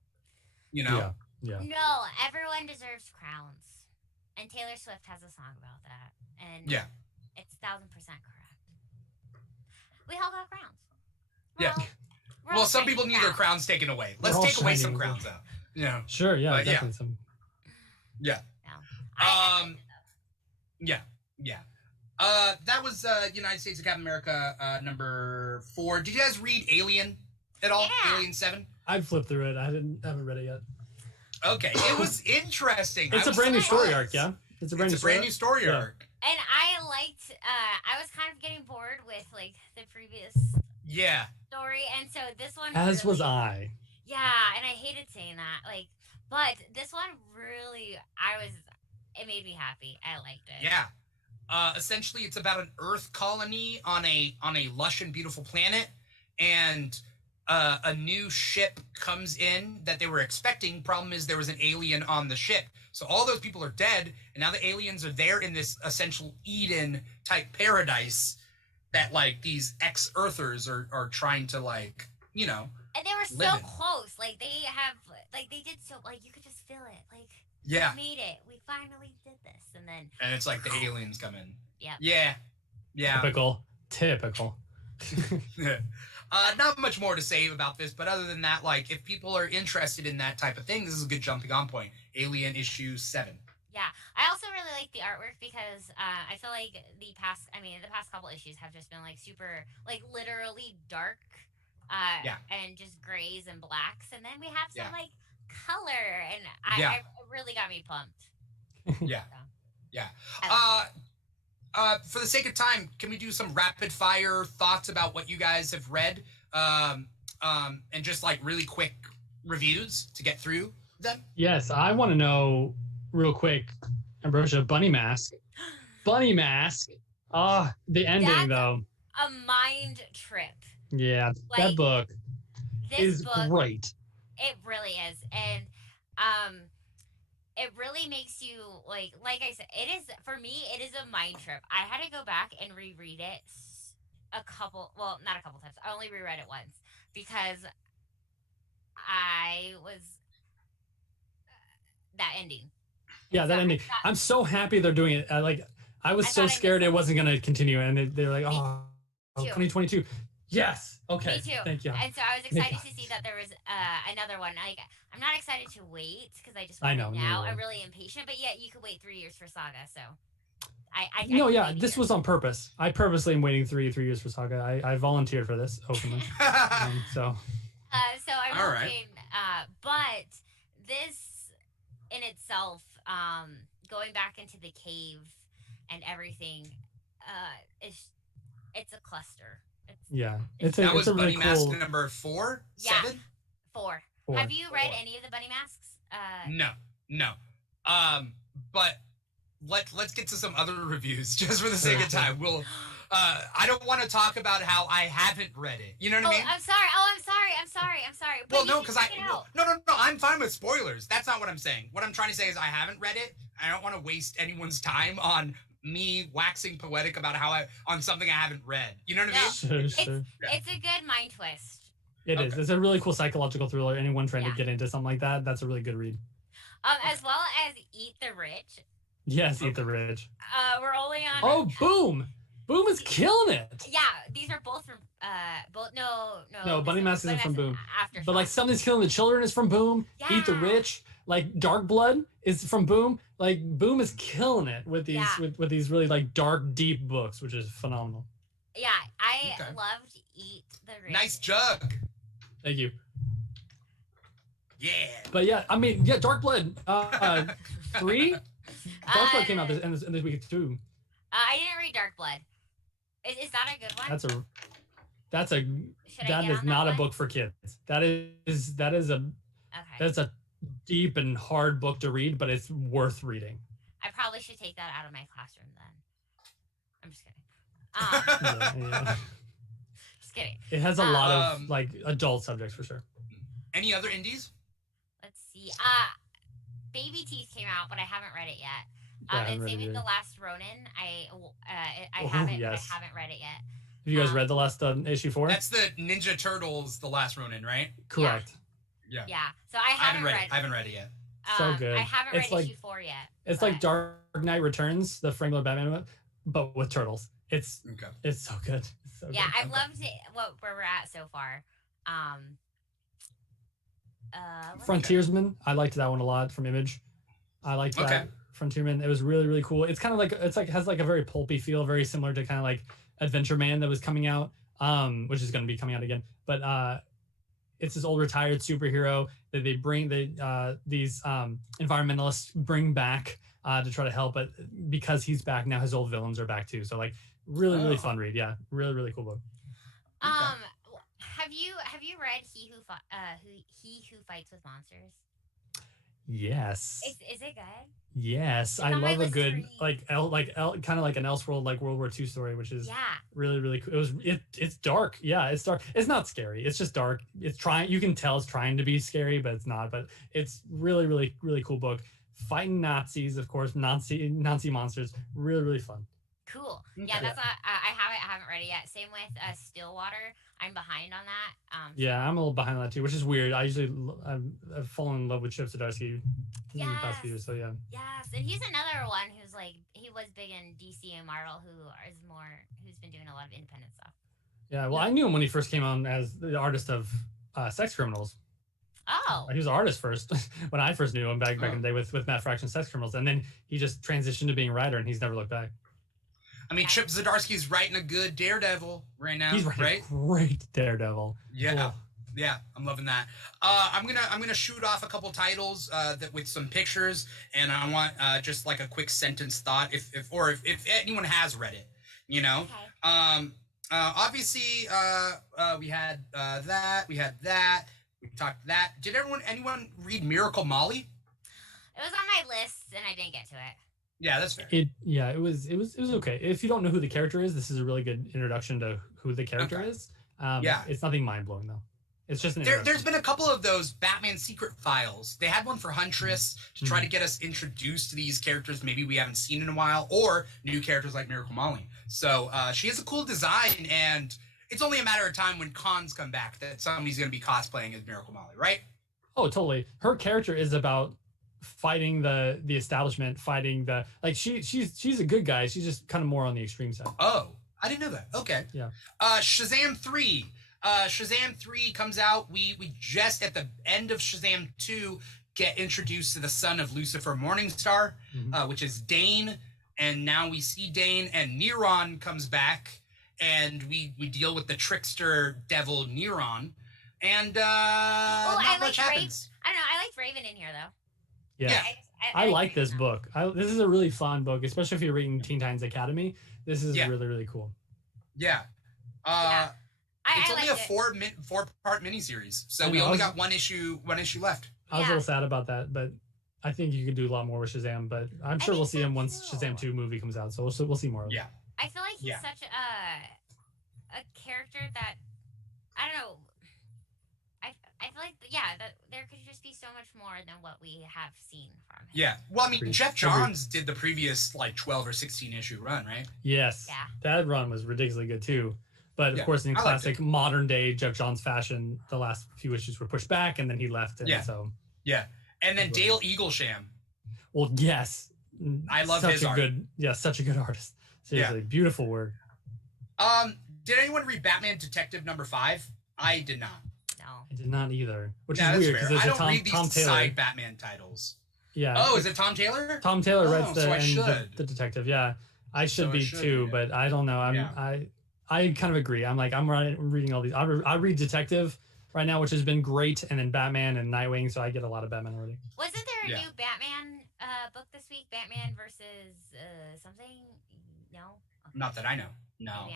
Yeah. No, everyone deserves crowns. And Taylor Swift has a song about that. And Yeah. it's 1,000% correct. We all got crowns. Yeah. We're Well, all some shiny people need their crowns taken away. Let's all take away some shining. crowns out. Sure. Yeah. But, yeah. Definitely some. Yeah. No. I Yeah. That was United States of Captain America number 4. Did you guys read Alien at all? Yeah. Alien 7? I'd flip through it. I haven't read it yet. Okay, it was interesting. It's a brand new story arc. Yeah. It's a brand new story Yeah. arc. And I liked, I was kind of getting bored with like the previous Yeah. story. And so this one. As was really- I. Yeah. And I hated saying that. Like, but this one really, it made me happy. I liked it. Yeah. Essentially, it's about an Earth colony on a lush and beautiful planet, and a new ship comes in that they were expecting. Problem is, there was an alien on the ship, so all those people are dead, and now the aliens are there in this essential Eden type paradise that like these ex-Earthers are trying to like, And they were so Living. close. Like they did so. Like you could just feel it. Like yeah, we made it. We finally did this. And then and it's like the aliens come in. Yep. Yeah. Typical. Not much more to say about this, but other than that, like, if people are interested in that type of thing, this is a good jumping on point. Alien issue 7. Yeah, I also really like the artwork because I feel like the past couple issues have just been like super, like literally dark, Yeah. and just grays and blacks, and then we have some Yeah. like color, and Yeah. I really got me pumped. Yeah. So, Yeah. I like For the sake of time, can we do some rapid fire thoughts about what you guys have read? And just like really quick reviews to get through them? Yes, I want to know real quick, Ambrosia, Bunny Mask. Bunny Mask. Ah, the ending That's- though. a mind trip. Yeah, Like, that book This is book, great. it really is, and it really makes you like I said, it is for me. It is a mind trip. I had to go back and reread it not a couple times. I only reread it once because I was that ending. Yeah, that ending. I'm so happy they're doing it. I was so scared it wasn't going to continue, and they're like, oh, 2022. Yes. Okay. Me too. Thank you. And so I was excited to see that there was another one. Like, I'm not excited to wait because I just want it now. I'm really impatient, but yet you could wait 3 years for Saga. So this was on purpose. I purposely am waiting 3 years for Saga. I volunteered for this openly. So I'm hoping, but this in itself, going back into the cave and everything, it's a cluster. That was Bunny Mask number 4? Yeah, 7? 4. Have you read any of the Bunny Masks? No. But let's get to some other reviews just for the sake of time. We'll. I don't want to talk about how I haven't read it. You know what I mean? I'm sorry. I'm sorry. Well, no, because no. I'm fine with spoilers. That's not what I'm saying. What I'm trying to say is I haven't read it. I don't want to waste anyone's time on me waxing poetic about on something I haven't read. You know what I mean? Sure. It's a good mind twist. It is. It's a really cool psychological thriller. Anyone trying to get into something like that's a really good read. As well as Eat the Rich. Yes, Eat the Rich. We're only on. Oh, Boom! Boom is killing it. Yeah, these are both from No, Bunny Mask isn't from Boom. Aftershock. But Something's Killing the Children is from Boom. Yeah. Eat the Rich. Dark Blood is from Boom. Boom is killing it with these with these really dark, deep books, which is phenomenal. Yeah, I loved Eat the Rich. Nice jug. Thank you. Yeah. But Dark Blood 3. Dark Blood came out this week too. I didn't read Dark Blood. Is that a good one? That is not a book for kids. That's a deep and hard book to read, but it's worth reading. I probably should take that out of my classroom then. I'm just kidding. Just kidding. It has a lot of adult subjects for sure. Any other indies? Let's see. Baby Teeth came out, but I haven't read it yet. And same with The Last Ronin. I haven't read it yet. Have you guys read the last issue 4? That's the Ninja Turtles, The Last Ronin, right? Correct. Yeah. So I haven't read it. I haven't read it yet. So good. I haven't read issue 4 yet. It's like Dark Knight Returns, the Frank Miller Batman, but with turtles. It's so good. It's so good. I've loved it, where we're at so far. Frontiersman. I liked that one a lot from Image. I liked that. Frontierman. It was really, really cool. It's kind of has a very pulpy feel, very similar to kind of Adventure Man that was coming out, which is going to be coming out again. But it's this old retired superhero that they bring these environmentalists bring back to try to help. But because he's back now, his old villains are back too. So really fun read. Yeah, really, really cool book. Have you read He Who Fights with Monsters? Yes. Is it good? Yes, I love a good kind of like an Elseworld World War II story, which is really, really cool. It's dark. Yeah, it's dark. It's not scary. It's just dark. It's trying. You can tell it's trying to be scary, but it's not. But it's really, really, really cool book. Fighting Nazis, of course, Nazi monsters. Really, really fun. Cool. Yeah, that's I haven't read it yet. Same with Stillwater. I'm behind on that. Yeah, I'm a little behind on that too, which is weird. I've fallen in love with Chip Zdarsky in the past few years. So yeah. Yes, and he's another one who's he was big in DC and Marvel, who's been doing a lot of independent stuff. Yeah, well, I knew him when he first came on as the artist of Sex Criminals. Oh. He was an artist first when I first knew him back in the day with Matt Fraction's Sex Criminals, and then he just transitioned to being a writer, and he's never looked back. I mean, Chip Zdarsky's writing a good Daredevil right now. He's writing a great Daredevil. Yeah, cool. Yeah, I'm loving that. I'm gonna shoot off a couple titles that with some pictures, and I want just a quick sentence thought, if anyone has read it, you know. Okay. Obviously, we had that. We talked that. Did anyone read Miracle Molly? It was on my list, and I didn't get to it. Yeah, that's fair. It was okay. If you don't know who the character is, this is a really good introduction to who the character is. It's nothing mind blowing though. It's just there's been a couple of those Batman Secret Files. They had one for Huntress to try to get us introduced to these characters maybe we haven't seen in a while, or new characters like Miracle Molly. So she has a cool design, and it's only a matter of time when cons come back that somebody's going to be cosplaying as Miracle Molly, right? Oh, totally. Her character is about fighting the establishment, fighting the she's a good guy. She's just kind of more on the extreme side. Oh, I didn't know that. Okay. Yeah. Shazam 3. Shazam 3 comes out. We just at the end of Shazam 2 get introduced to the son of Lucifer Morningstar, which is Dane, and now we see Dane, and Neron comes back, and we deal with the trickster devil Neron, and not much happens. I don't know. I liked Raven in here though. Yeah. I like this book. This is a really fun book, especially if you're reading Teen Titans Academy. This is really, really cool. Yeah. It's only a four-part miniseries, so we only got one issue left. I was a little sad about that, but I think you could do a lot more with Shazam. But I'm sure we'll see him once Shazam 2 movie comes out, so we'll see more of him. Yeah. I feel like he's such a character that I don't know. I feel like that there could just be so much more than what we have seen from him. Yeah. Well, I mean, Jeff Johns did the previous 12 or 16 issue run, right? Yes. Yeah. That run was ridiculously good too. But of course, in classic modern day Jeff Johns fashion, the last few issues were pushed back, and then he left. And and then Dale Eaglesham. Well, yes, I love his art. Such a good artist. Seriously, beautiful work. Did anyone read Batman Detective number 5? I did not. No, I did not either. Which is weird because I don't read these side Batman titles. Yeah. Oh, is it Tom Taylor? Tom Taylor writes the detective. Yeah, I should be too, but I don't know. I kind of agree. I'm reading all these. I read Detective right now, which has been great, and then Batman and Nightwing, so I get a lot of Batman already. Wasn't there a new Batman book this week? Batman versus something? No. Okay. Not that I know. No.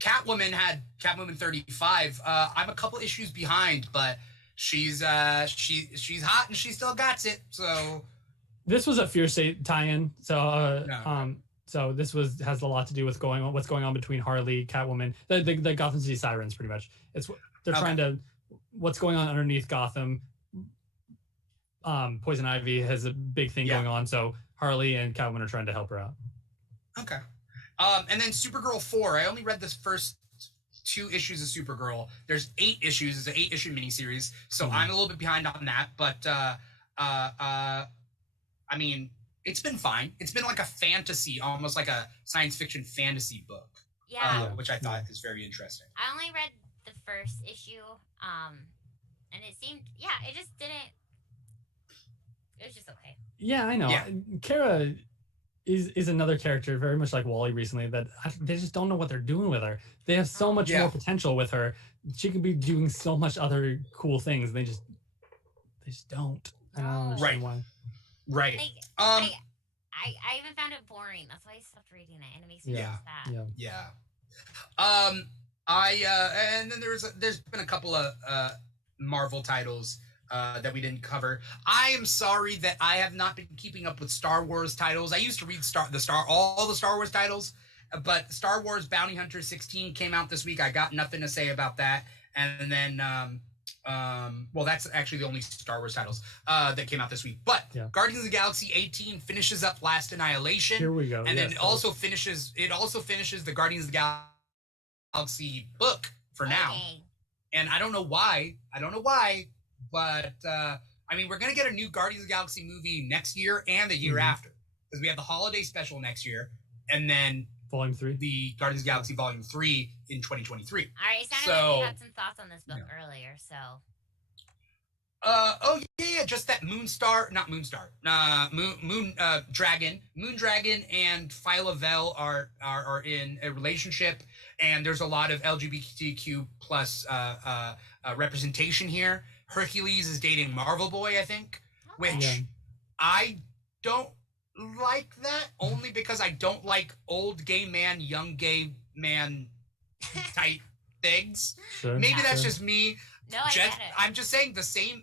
Catwoman had Catwoman 35. I'm a couple issues behind, but she's hot and she still got it. So this was a Fierce State tie-in. So this has a lot to do with what's going on between Harley, Catwoman, the Gotham City Sirens, pretty much. They're trying to what's going on underneath Gotham. Poison Ivy has a big thing going on, so Harley and Catwoman are trying to help her out. Okay. And then Supergirl 4. I only read this first 2 issues of Supergirl. There's 8 issues. It's an 8-issue miniseries, so I'm a little bit behind on that. But I mean, it's been fine. It's been like a fantasy, almost like a science fiction fantasy book. Which I thought is very interesting. I only read the first issue, and it seemed, it just didn't. It was just okay. Yeah, I know. Yeah. Kara is another character very much like Wally recently that they just don't know what they're doing with her. They have so much more potential with her. She could be doing so much other cool things. They just don't. I don't understand why. Right. Like, I even found it boring. That's why I stopped reading it, and it makes me sad. And then there's been a couple of Marvel titles that we didn't cover. I am sorry that I have not been keeping up with Star Wars titles. I used to read all the Star Wars titles, but Star Wars Bounty Hunter 16 came out this week. I got nothing to say about that. And then that's actually the only Star Wars titles that came out this week. But Guardians of the Galaxy 18 finishes up Last Annihilation. Here we go. And then it also finishes the Guardians of the Galaxy book for now. And I don't know why. But I mean, we're gonna get a new Guardians of the Galaxy movie next year and the year after, because we have the holiday special next year, and then Volume 3, the Guardians of the Galaxy Volume 3 in 2023. All right, it sounded like you had some thoughts on this book earlier, so. Just that Moon Dragon and Phyla-Vell are in a relationship, and there's a lot of LGBTQ plus representation here. Hercules is dating Marvel Boy, I think, which I don't like that, only because I don't like old gay man, young gay man type things. Sure, Maybe that's just me. No, I get it. I'm just saying the same.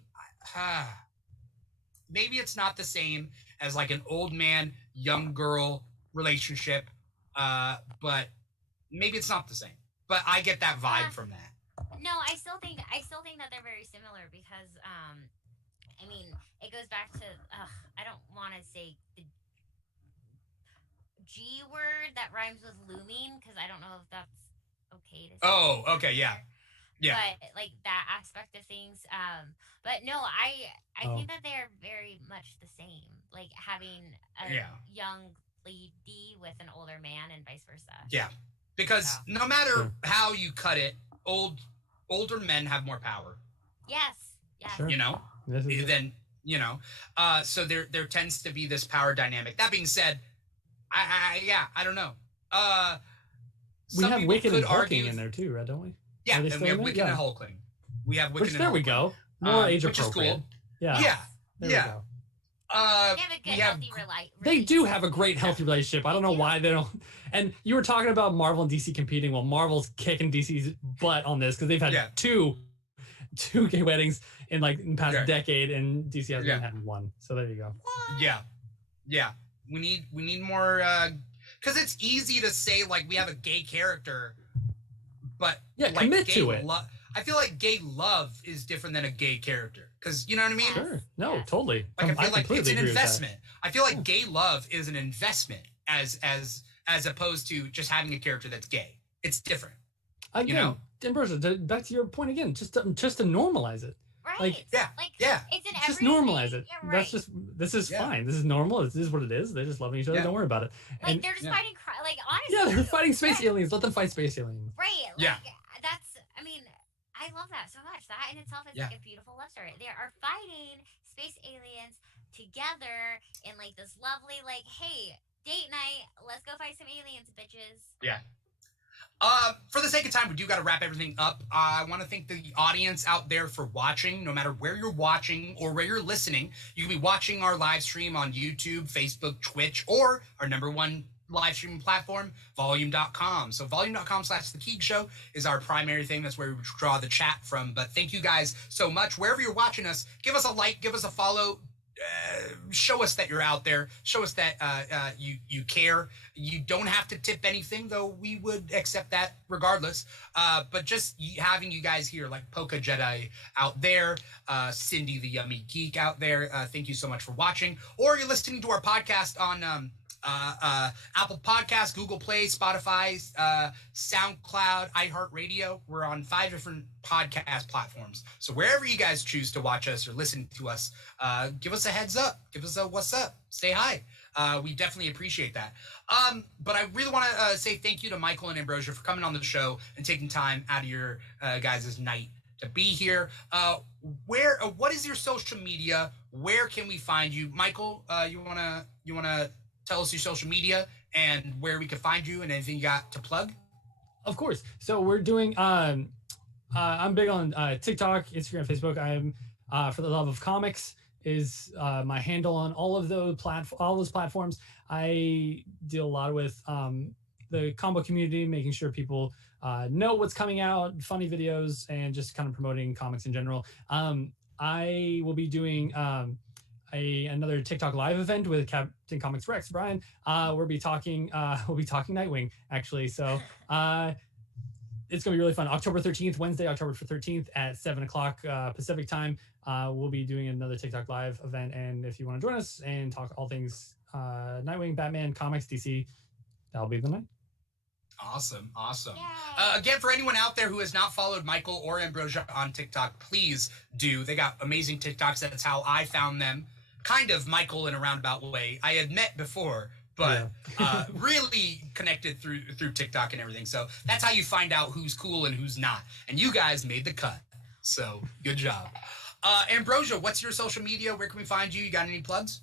Maybe it's not the same as like an old man, young girl relationship, but maybe it's not the same. But I get that vibe from that. No, I still think that they're very similar because I mean, it goes back to I don't want to say the G word that rhymes with looming because I don't know if that's okay to say. Oh, okay, yeah. Yeah. But like that aspect of things. But no, I think that they're very much the same. Like having a young lady with an older man and vice versa. Yeah. Because no matter how you cut it, older men have more power. Yes. Yes. Sure. You know? Then, you know. So there tends to be this power dynamic. That being said, I don't know. We have Wiccan and Hulking in there too, right? Don't we? Yeah, and we have Wiccan and Hulkling. We have Wiccan and Hulkling. There we go. More age appropriate. Which is cool. Yeah. Yeah. They have a good, healthy relationship. They do have a great, healthy relationship. I don't know why they don't. And you were talking about Marvel and DC competing. Well, Marvel's kicking DC's butt on this because they've had two gay weddings in the past decade, and DC hasn't had one. So there you go. Yeah. We need more because it's easy to say we have a gay character, but commit to it. I feel like gay love is different than a gay character because you know what I mean. Sure. No, totally. I feel like it's an investment. I feel like gay love is an investment as opposed to just having a character that's gay. It's different. Again, you know? Ambrosia, back to your point again, just to normalize it. Right. It's in just normalize it. Right. This is fine. This is normal. This is what it is. They're just loving each other. Don't worry about it. Like they're just fighting. Honestly. Yeah, they're fighting space aliens. Let them fight space aliens. Right. That's. I mean, I love that so much. That in itself is a beautiful love story. They are fighting space aliens together in this lovely hey, date night. Let's go fight some aliens, bitches. Yeah. For the sake of time, we do got to wrap everything up. I want to thank the audience out there for watching, no matter where you're watching or where you're listening. You can be watching our live stream on YouTube, Facebook, Twitch, or our #1 live streaming platform, volume.com. So volume.com/The Keeg Show is our primary thing. That's where we draw the chat from. But thank you guys so much. Wherever you're watching us, give us a like, give us a follow. Show us that you're out there. Show us that you care. You don't have to tip anything, though we would accept that regardless. But just having you guys here, like Polka Jedi out there, Cindy the Yummy Geek out there, thank you so much for watching. Or you're listening to our podcast on Apple Podcasts, Google Play, Spotify, SoundCloud, iHeartRadio. We're on 5 different podcast platforms. So wherever you guys choose to watch us or listen to us, give us a heads up. Give us a what's up. Say hi. We definitely appreciate that. But I really want to say thank you to Michael and Ambrosia for coming on the show and taking time out of your guys' night to be here. What is your social media? Where can we find you? Michael, you wanna tell us your social media and where we can find you and anything you got to plug? Of course. So we're doing, I'm big on TikTok, Instagram, Facebook. I'm For the Love of Comics is my handle on all those platforms. I deal a lot with the combo community, making sure people know what's coming out, funny videos, and just kind of promoting comics in general. I will be doing another TikTok live event with Captain Comics Rex, Brian. We'll be talking Nightwing, actually. So it's gonna be really fun. October 13th, Wednesday, October 13th at 7:00 Pacific time. We'll be doing another TikTok live event, and if you want to join us and talk all things Nightwing, Batman, comics, DC, that'll be the night. Awesome. Again, for anyone out there who has not followed Michael or Ambrosia on TikTok, please do. They got amazing TikToks. That's how I found them. Kind of Michael in a roundabout way. I had met before, but really connected through TikTok and everything. So that's how you find out who's cool and who's not. And you guys made the cut. So good job. Ambrosia, what's your social media? Where can we find you? You got any plugs?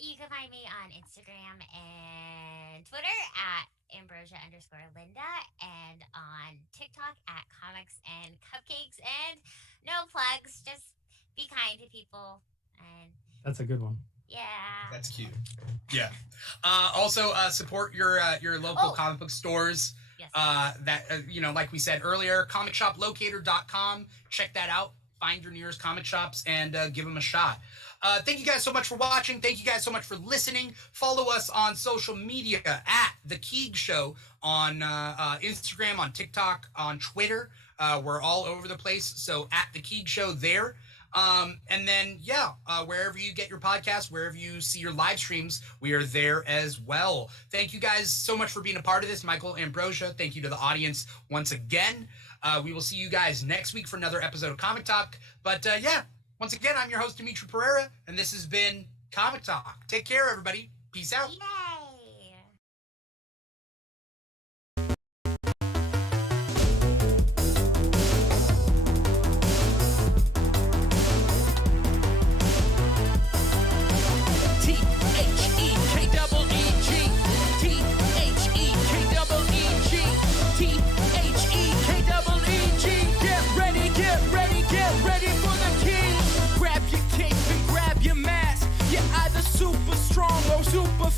You can find me on Instagram and Twitter at Ambrosia_Linda and on TikTok at Comics and Cupcakes. And no plugs, just be kind to people. And that's a good one. Yeah. That's cute. Yeah. Also, support your local comic book stores. Yes. Like we said earlier, comicshoplocator.com. Check that out. Find your nearest comic shops and give them a shot. Thank you guys so much for watching. Thank you guys so much for listening. Follow us on social media at The Keeg Show on Instagram, on TikTok, on Twitter. We're all over the place. So at The Keeg Show there. And then, wherever you get your podcast, wherever you see your live streams, we are there as well. Thank you guys so much for being a part of this. Michael Ambrosia, thank you to the audience once again. We will see you guys next week for another episode of Comic Talk. But once again, I'm your host, Dimitri Pereira, and this has been Comic Talk. Take care, everybody. Peace out. Yay! Super